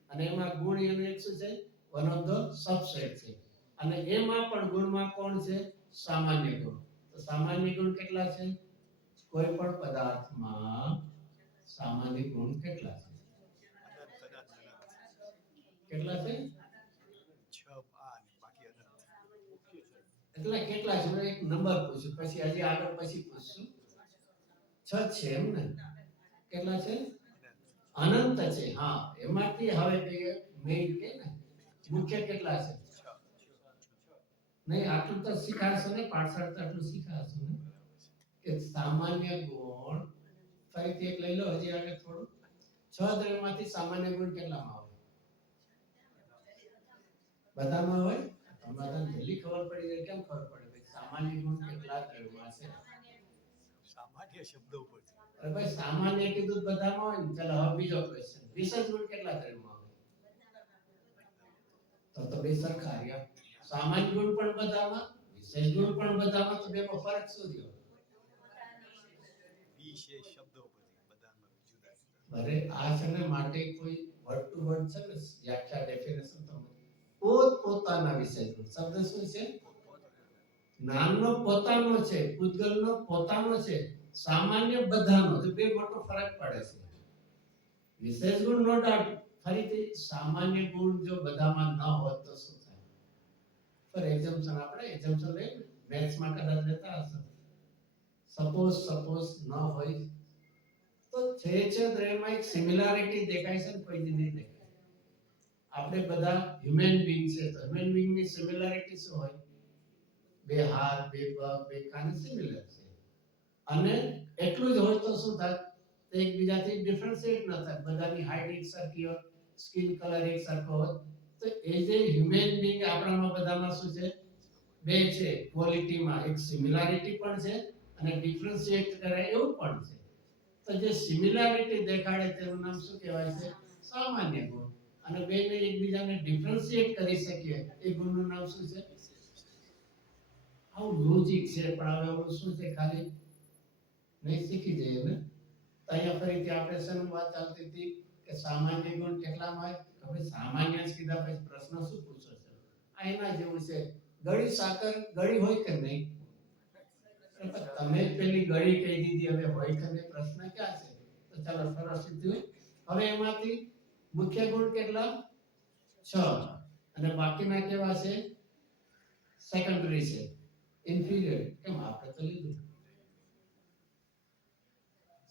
અને એમાં ગુણ એનો એક શું છે? વન ઓફ ધ સબસેટ છે. અને એમાં પણ ગુણમાં કોણ છે? સામાન્ય ગુણ. તો સામાન્ય ગુણ કેટલા છે? કોઈ પણ પદાર્થમાં સામાન્ય ગુણ કેટલા છે? કેટલા છે? 6 બાકી એટલે કેટલા છે? એક નંબર પૂછ્યું, પછી હજી આગળ પછી પૂછશું. 6 છે એમ ને? કેટલા છે? અનંત છે. હા, એમાંથી હવે કહીએ મેઇન કે ને મુખ્ય કેટલા છે? નહીં, આટલું તો શીખાશો ને, પાઠશાળ તો આટલું શીખાશો ને કે સામાન્ય ગુણ. ફરીથી એક લઈ લો, હજી આગળ થોડું. 6 દ્રવ્યમાંથી સામાન્ય ગુણ કેટલામાં આવે? બધામાં હોય? બધાને જલ્દી ખબર પડી જાય. કેમ ખબર પડે? ભાઈ સામાન્ય ગુણ કેટલા દ્રવ્યમાં છે? સામાન્ય શબ્દો ઉપરથી. અરે ભાઈ સામાન્ય કીધું તો બધામાં હોય ને. ચાલો હવે બીજો ક્વેશ્ચન. વિશેષ ગુણ કેટલા દ્રવ્યમાં આવે? તો બે સરખા રહ્યા. સામાન્ય ગુણ પણ બધામાં, વિશેષ ગુણ પણ બધામાં, તો બેમાં ફરક શું થયો? વિશેષ શબ્દો ઉપરથી બધામાં જુદા જુદા. અરે આ છે ને માટે કોઈ વર્ડ ટુ વર્ડ છે ને વ્યાખ્યા ડેફિનેશન તમને પોતાના વિષય શબ્દ શું છે? નામનો પોતાનો છે, પૂતગલનો પોતાનો છે, સામાન્ય બધાનો. તો બે મોટો ફરક પડે છે. વિશેષ ગુણ નો ડાઉટ. ફરીથી સામાન્ય ગુણ જો બધામાં ન હોત તો શું થાય? ફોર એક્ઝામ્પલ આપણે એક્ઝામ્પલ લઈએ, મેથ્સમાં કદાચ લેતા હશો. સપોઝ ન હોય તો છે દ્રવ્યમાં એક સિમિલારિટી દેખાય છે ને કોઈ દી નહીં દેખાય. આપણે બધા હ્યુમન બીંગ છે, તો હ્યુમન બીંગ ની સિમિલારિટી શું હોય? બે હાથ, બે પગ, બે કાન સિમિલર છે. અને એટલું જ હોય તો શું થાય? તો એકબીજાથી ડિફરન્શિએટ ન થાય. બધાની હાઈટ એક સરખી હોય, સ્કિન કલર એક સરખો હોય, તો એઝ એ હ્યુમન બીંગ આપણામાં બધામાં શું છે? બે છે. ક્વોલિટીમાં એક સિમિલારિટી પણ છે અને ડિફરન્શિએટ કરાય એવું પણ છે. તો જે સિમિલારિટી દેખાડે તેનું નામ શું કહેવાય છે? સામાન્ય ગુણ. અને બેને એકબીજાને ડિફરન્શિએટ કરી શકીએ એ ગુણનું નામ શું છે? આવું લોજિક છે, પણ હવે ઓલું શું છે ખાલી નહીં શીખી જઈએ ને. તો અહીંયા ફરીથી આપણે શેની વાત ચાલતી હતી કે સામાન્ય ગુણ કેટલામાં હોય? હવે સામાન્ય જ કીધા પછી પ્રશ્ન શું પૂછો છો? આ એના જેવું છે. ગળી સાકર ગળી હોય કે નહીં? તમે પેલી ગળી કહી દીધી, હવે હોય કે નહીં પ્રશ્ન ક્યાં છે? તો ચાલો સરસ થયું. હવે એમાંથી મુખ્ય ગુણ કેટલા? 6. અને બાકીના કેવા છે? સેકન્ડરી છે, ઇન્ફિરિયર. કેમ આપણે તો લીધું.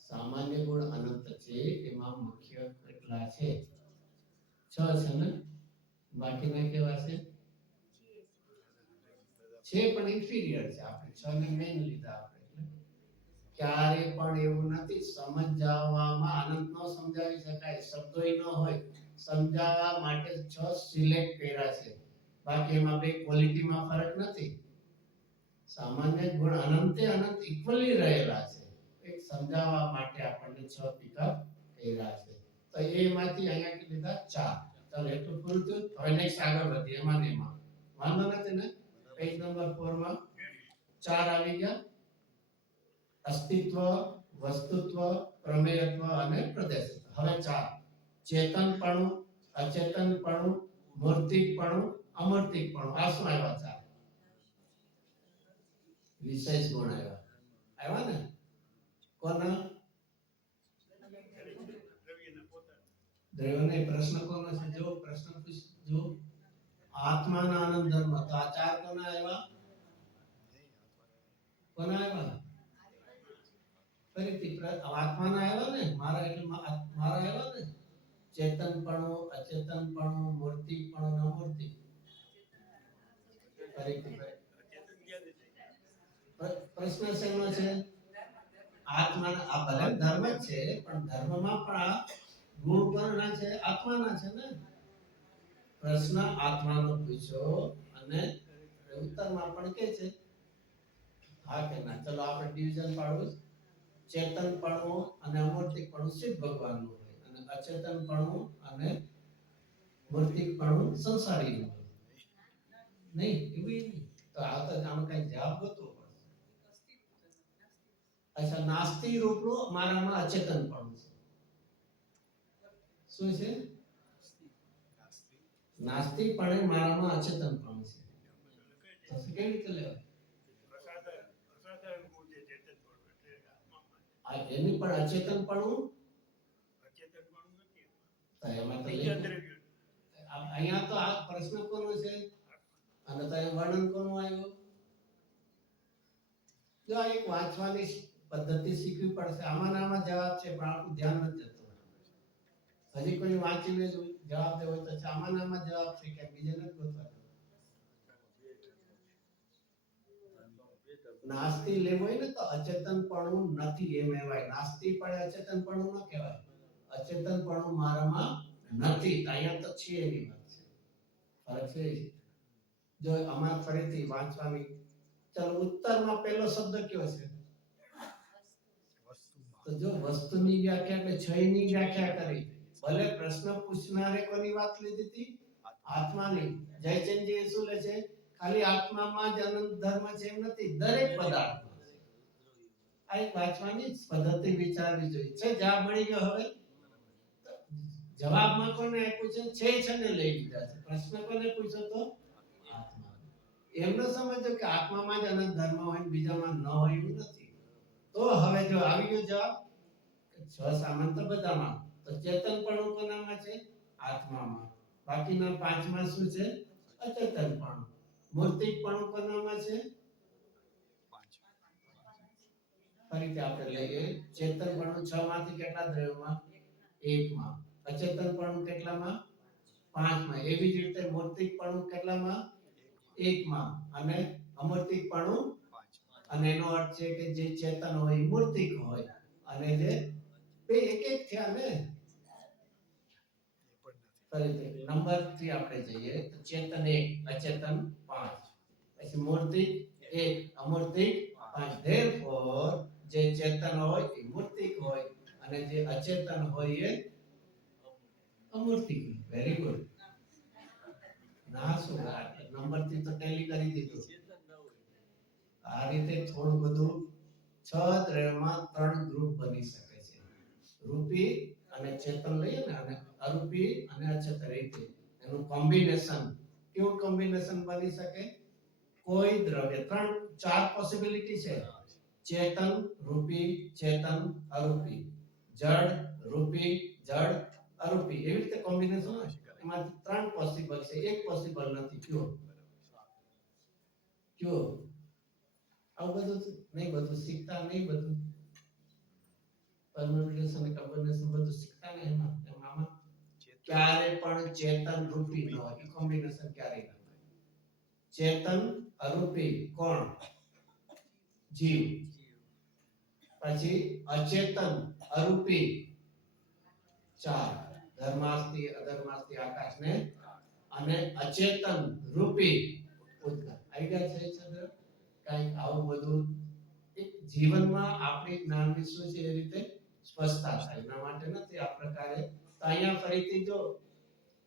સામાન્ય ગુણ અનંત છે, એમાં મુખ્ય કેટલા છે? 6 છે ને. બાકીના કેવા છે? પણ ઇન્ફિરિયર છે. આપણે 6 ને મેઈન લીધા. આપણે ક્યારે પણ એવું નથી સમજાવવામાં અનંત નો સમજાવી શકાય, શબ્દોય ન હોય. સમજાવવા માટે 6 સિલેક્ટ કર્યા છે. બાકી એમાં બે ક્વોલિટીમાં ફરક નથી. સામાન્ય ગુણ અનંતે અનંત ઇક્વલી રહેલા છે. એક સમજાવવા માટે આપણને 6 પિકઅપ કર્યા છે. તો એમાંથી અહીંયા કે લીધા 4. ચાલો એટલું પૂરું થયું. હવે નેક્સ્ટ આગળ વધીએ. એમાં વાંધો નથી ને? પેજ નંબર 4 માં 4 આવી ગયા. અસ્તિત્વ, વસ્તુત્વ, પ્રમેયત્વ અને પ્રદેશત્વ. હવે 4. ચેતનપણું, અચેતનપણું, મૂર્તિકપણું, અમૂર્તિકપણું. આ શું આવ્યા? 4 વિશેષ ગુણ આવ્યા ને. કોના? દ્રવ્યને. પ્રશ્ન કોનો છે? જો પ્રશ્ન પૂછજો. આત્માના આનંદ ધર્મ. તો આ 4 કોના આવ્યા? કોના આવ્યા? ફરીથી આત્માના આવ્યા ને. મારા એટલે મારા આવ્યા ને. ચેતનપણું, અચેતનપણું, મૂર્તિકપણું, અમૂર્તિ. ફરીથી પ્રશ્ન શેનો છે? આત્માના. આ ભલે ધર્મ છે, પણ ધર્મમાં પણ આ ગુણ કોના છે? આત્માના છે ને. પ્રશ્ન આત્માનો પૂછ્યો અને ઉત્તરમાં પણ કે છે હા કે ના. ચલો આપણે ડિવિઝન પાડવું. ચેતનપણું અને અમૂર્તિકપણું શિવ ભગવાનનું હોય, અને અચેતનપણું અને મૂર્તિકપણું સંસારીનું હોય. નહીં એવું નહીં. તો આ તો આનો કઈ જવાબ ગોતવો પડશે. અચ્છા, નાસ્તિ રૂપનું મારામાં અચેતનપણું છે. શું છે? નાસ્તિકપણે મારામાં અચેતનપણું છે. તો કેવી રીતે લેવાય? એની પણ અચેતનપણું એમાં તો અહીંયા તો આ પ્રશ્ન કોનો છે અને તો વર્ણન કોનું આવ્યું? જો આ એક વાંચવાની પદ્ધતિ શીખવી પડશે. આમાં ને આમાં જવાબ છે પણ આપણું ધ્યાન નથી જતું. હજી કોઈ વાંચીને જવાબ દેવો હોય તો આમાં ને આમાં જવાબ છે કે બીજે નથી ગોતવા. નાસ્તિ લેવું હોય ને તો અચેતનપણું નથી એમ કહેવાય. નાસ્તિ પડે અચેતનપણું ન કહેવાય. અચેતનપણું મારામાં નથી, અહીંયા તો છે એની વાત છે. ફરક છે. જો આમાં ફરીથી વાંચવાની, ચાલો ઉત્તરમાં પહેલો શબ્દ કયો છે? તો જો વસ્તુની વ્યાખ્યા એટલે છયની વ્યાખ્યા કરી. ભલે પ્રશ્ન પૂછનારે કોની વાત લીધી હતી? આત્માની. જયચંદજી શું લે છે? ખાલી આત્મામાં જ અનંત ધર્મ છે એમ નથી, દરેક પદાર્થમાં. આ એક વાંચવાની પદ્ધતિ વિચારવી જોઈએ. છે જવાબ મળી ગયો. હવે જવાબમાં કોને આપ્યું છે ને લઈ લીધા છે. પ્રશ્ન કોને પૂછ્યો તો? આત્મા. એમ ન સમજો કે આત્મામાં જ અનંત ધર્મ હોય બીજામાં ન હોય, એવું નથી. તો હવે જો આવી ગયો જવાબ, છ સામાન તો બધામાં, તો ચેતનપણું કોનામાં છે? આત્મામાં. બાકીના પાંચમાં શું છે? અચેતનપણું. મૂર્તિકપણું કોનામાં છે? ફરીથી આપણે લઈએ. ચેતનપણું 6 માંથી કેટલા દ્રવ્યમાં? 1 માં. અચેતનપણું કેટલામાં? 5 માં. એવી જ રીતે મૂર્તિકપણું કેટલામાં? 1 માં. અને અમૂર્તિકપણું 5. અને એનો અર્થ છે કે જે ચેતન હોય મૂર્તિક હોય અને જે બે એક એક થયા ને. ફરીથી નંબર 3 આપણે જઈએ તો ચેતન 1, અચેતન 5. પછી મૂર્તિક 1, અમૂર્તિક 5. ધેરફોર જે ચેતન હોય એ મૂર્તિક હોય અને જે અચેતન હોય એ અમૂર્તિક. Very good. ના શું નંબર 3 તો ટેલી કરી દીધું. આ રીતે થોડું બધું 6 દ્રવ્યમાં 3 ગ્રુપ બની શકે છે. રૂપી અને ચેતન લઈએ ને, અને અરૂપી અને અચેતન રીતે એનું કોમ્બિનેશન. કેવું કોમ્બિનેશન બની શકે? કોઈ દ્રવ્ય 4 પોસિબિલિટી છે. ચેતન, રૂપી, ચેતન, અરૂપી. જડ, રૂપી, જડ, અરૂપી. એવી રીતે કોમ્બિનેશન હોય. એમાંથી 3 પોસિબલ છે, એક પોસિબલ નથી. ક્યો આવું બધું નહીં, બધું શીખતા નહીં, બધું પરમ્યુટેશન અને કોમ્બિનેશન બધું શીખતા નહીં. એમાં ક્યારે પણ ચેતન રૂપી ન હોય. કોમ્બિનેશન ક્યારે ન થાય. ચેતન અરૂપી કોણ? જીવ. પછી અચેતન અરૂપી 4, ધર્માસ્તિ, અધર્માસ્તિ, આકાશને, અને અચેતન રૂપી ઉદ્ગત. આઈડિયા છે ચંદ્ર? કાઈ આવું બધું એક જીવનમાં આપણી જ્ઞાનની શું છે એ રીતે સ્પષ્ટતા થાય. એના માટે નથી આ પ્રકારે. તો અહીંયા ફરીથી જો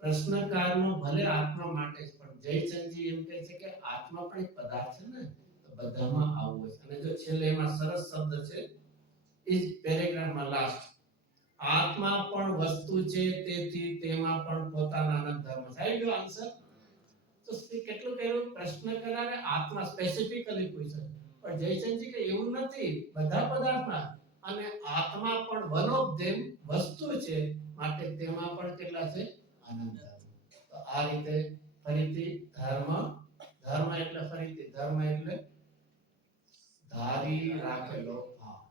પ્રશ્નકારનો ભલે આત્મા માટે જ, પણ જયચંદજી એમ કહે છે કે આત્મા પણ એક પદાર્થ છે ને, તો બધામાં આવું હોય. અને જો છેલ્લે એમાં સરસ શબ્દ છે ઇસ પેરેગ્રાફમાં લાસ્ટ, આત્મા પણ વસ્તુ છે તેથી તેમાં પણ પોતાના અનંત ધર્મ છે. આવી ગયો આન્સર. તો કેટલું કહ્યું? પ્રશ્ન કરારે આત્મા સ્પેસિફિકલી પૂછ્યો, પણ જયચંદજી કે એવું નથી, બધા પદાર્થમાં. અને આત્મા પણ વન ઓફ ધેમ વસ્તુ છે, માટે તેમાં પણ કેટલા છે? અનંત ધર્મ. તો આ રીતે ફરીથી ધર્મ, ધર્મ એટલે ફરીથી ધર્મ એટલે ધારી રાખેલો ભાવ.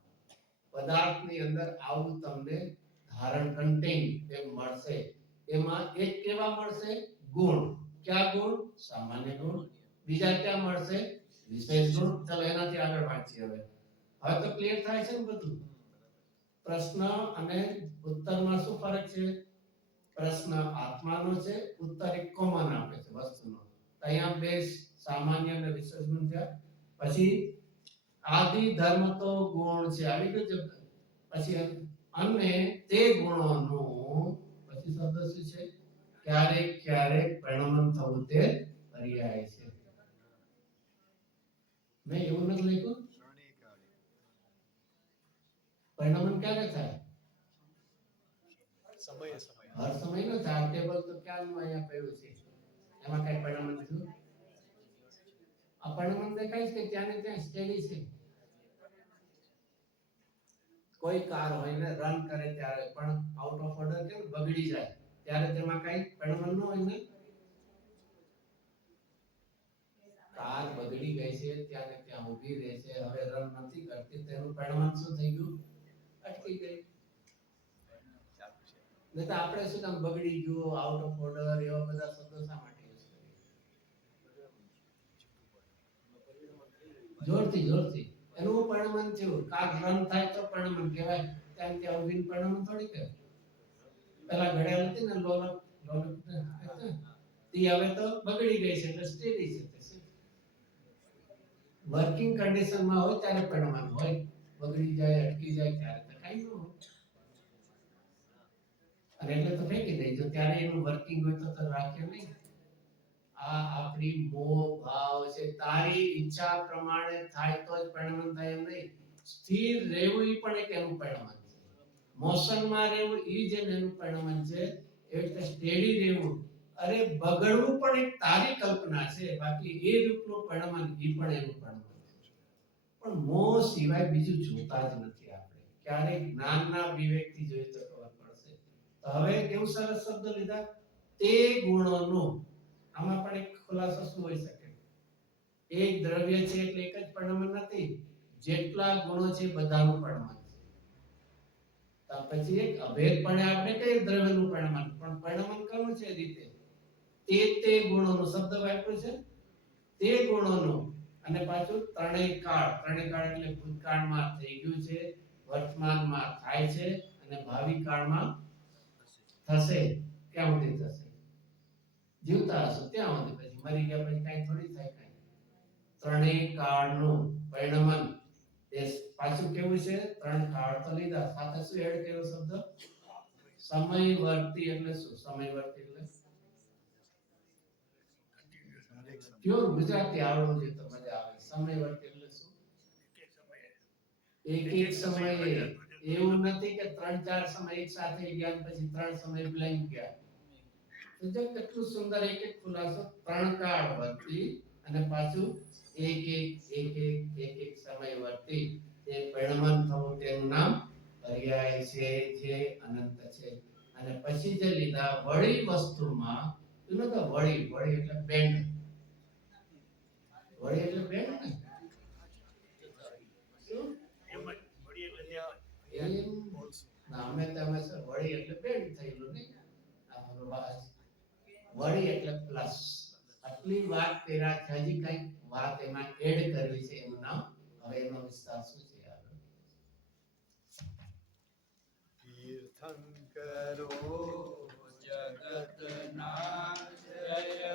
પદાર્થની અંદર આવું તમને ધારણ કન્ટેન એમ મળશે. એમાં એક કેવા મળશે? ગુણ. ક્યાં ગુણ? સામાન્ય ગુણ. બીજા ક્યાં મળશે? વિશેષ ગુણ. ચલો એનાથી આગળ વાંચીએ. હવે તો ક્લિયર થાય છે ને બધું? પ્રશ્ન અને ઉત્તરમાં શું ફરક છે? પ્રશ્ન આત્માનો છે, ઉત્તર એક કોમન આપે છે વસ્તુનો. અહીંયા બે સામાન્ય અને વિશેષ ગુણ છે. પછી આદિ ધર્મ તો ગુણ છે, આવી ગયું. પછી અને તે ગુણોનું પછી શબ્દ શું છે? ક્યારેક ક્યારેક પરિણમન થવું તે પર્યાય છે. મેં એવું નથી લખ્યું. પરિણમન ક્યારે થાય? સમય હર સમય નો થાય. ટેબલ તો ક્યાંનું અહીંયા પડ્યું છે, એમાં કઈ પરિણમન થયું? આ પરિણમન દેખાય છે કે ત્યાં ને ત્યાં સ્ટેડી છે. કોઈ કાર હોય ને રન કરે ત્યારે પણ આઉટ ઓફ ઓર્ડર કેમ બગડી જાય, ત્યારે તેમાં કઈ પરિણમન ન હોય ને. તાર બગડી ગઈ છે ત્યાં ને ત્યાં ઊભી રહે છે, હવે રન નથી કરતી, તેનું પરિણામ શું થઈ ગયું? અટકી ગઈ. ચાલુ છે. નહીં તો આપણે શું કામ બગડી ગયું, આઉટ ઓફ ઓર્ડર એવા બધા શબ્દો શા માટે યુઝ કરીએ? જોરથી એનું પરિણામ થયું. કાક રન થાય તો પરિણામ કહેવાય, ત્યાં ત્યાં ઊભી પરિણામ થોડી કહેવાય. પેલા ઘડિયાળ હતી ને લોલક તે હવે તો બગડી ગઈ છે એટલે સ્ટેડી છે. વર્કિંગ કન્ડિશનમાં હોય ત્યારે પરિણામ હોય, બગડી જાય અટકી જાય ત્યારે તો કાંઈ ન હોય. અને એટલે તો ફેંકી દેજો, ત્યારે એનું વર્કિંગ હોય તો રાખ્યો નહીં. આ આપણી મોહ ભાવ છે. તારી ઈચ્છા પ્રમાણે થાય તો જ પરિણામ થાય એમ નહીં. સ્થિર રહેવું ઈ પણ એક એનું પરિણામ છે. મોશનમાં રહેવું ઈ જ એનું પરિણામ છે. એ રીતે સ્ટેડી રહેવું. અરે બગડવું પણ એક તારી કલ્પના છે, બાકી એ રૂપનું પરિણામ ઈ પણ એનું પરિણામ છે. પણ મોહ સિવાય બીજું જોતા જ નથી આપણે. ક્યારેક જ્ઞાનના વિવેકથી જોઈએ તો ખબર પડશે. તો હવે કેવું સરસ શબ્દ લીધા, તે ગુણોનો. આમાં પણ એક ખુલાસો શું હોઈ શકે? એક દ્રવ્ય છે એટલે એક જ પરિણામ નથી, જેટલા ગુણો છે બધાનું પરિણામ છે. તો પછી એક અભેદપણે આપણે કઈ દ્રવ્યનું પરિણામ, પણ પરિણામ કોનું છે રીતે? તે ગુણોનો શબ્દ વાપર્યો છે, તે ગુણોનો. અને પાછું ત્રણેય કાળ એટલે ભૂતકાળમાં થઈ ગયું છે, વર્તમાનમાં થાય છે અને ભાવિ કાળમાં થશે. ક્યાં સુધી થશે? જીવતા હશો ત્યાં સુધી. પછી મરી ગયા પછી કાંઈ થોડી થાય કાંઈ. ત્રણેય કાળનું પરિણામ. એ પાછું કેવું છે? ત્રણ કાળ તો લીધા, સાથે શું એડ કર્યો શબ્દ? સમયવર્તી. એટલે શું સમયવર્તી? એટલે પ્યોર ગુજરાતી આવડવું જોઈએ તો મજા આવે. સમયવર્તી એટલે શું? એક સમયે. એવું નથી કે 3-4 સમય એક સાથે ગયા પછી 3 સમય બ્લેન્ક ગયા. તો જો કેટલું સુંદર એક ખુલાસો. ત્રણ કાળ વર્તી અને પાછું એક સમયવર્તી. તે પરિણામ થવું તેનું નામ પર્યાય છે, જે અનંત છે. અને પછી જે લીધા વળી વસ્તુમાં, એનો તો વળી એટલે બેન્ડ. વળી એટલે બેન્ડ ને. શું? અમે વળી એટલે બેન્ડ થયેલું નહીં. વળી એટલે પ્લસ. આટલી વાત કર્યા છે, હજી કઈ વાત એમાં એડ કરવી છે, એનું નામ હવે એનો વિસ્તાર શું છે? તીર્થંકરો જગતના જય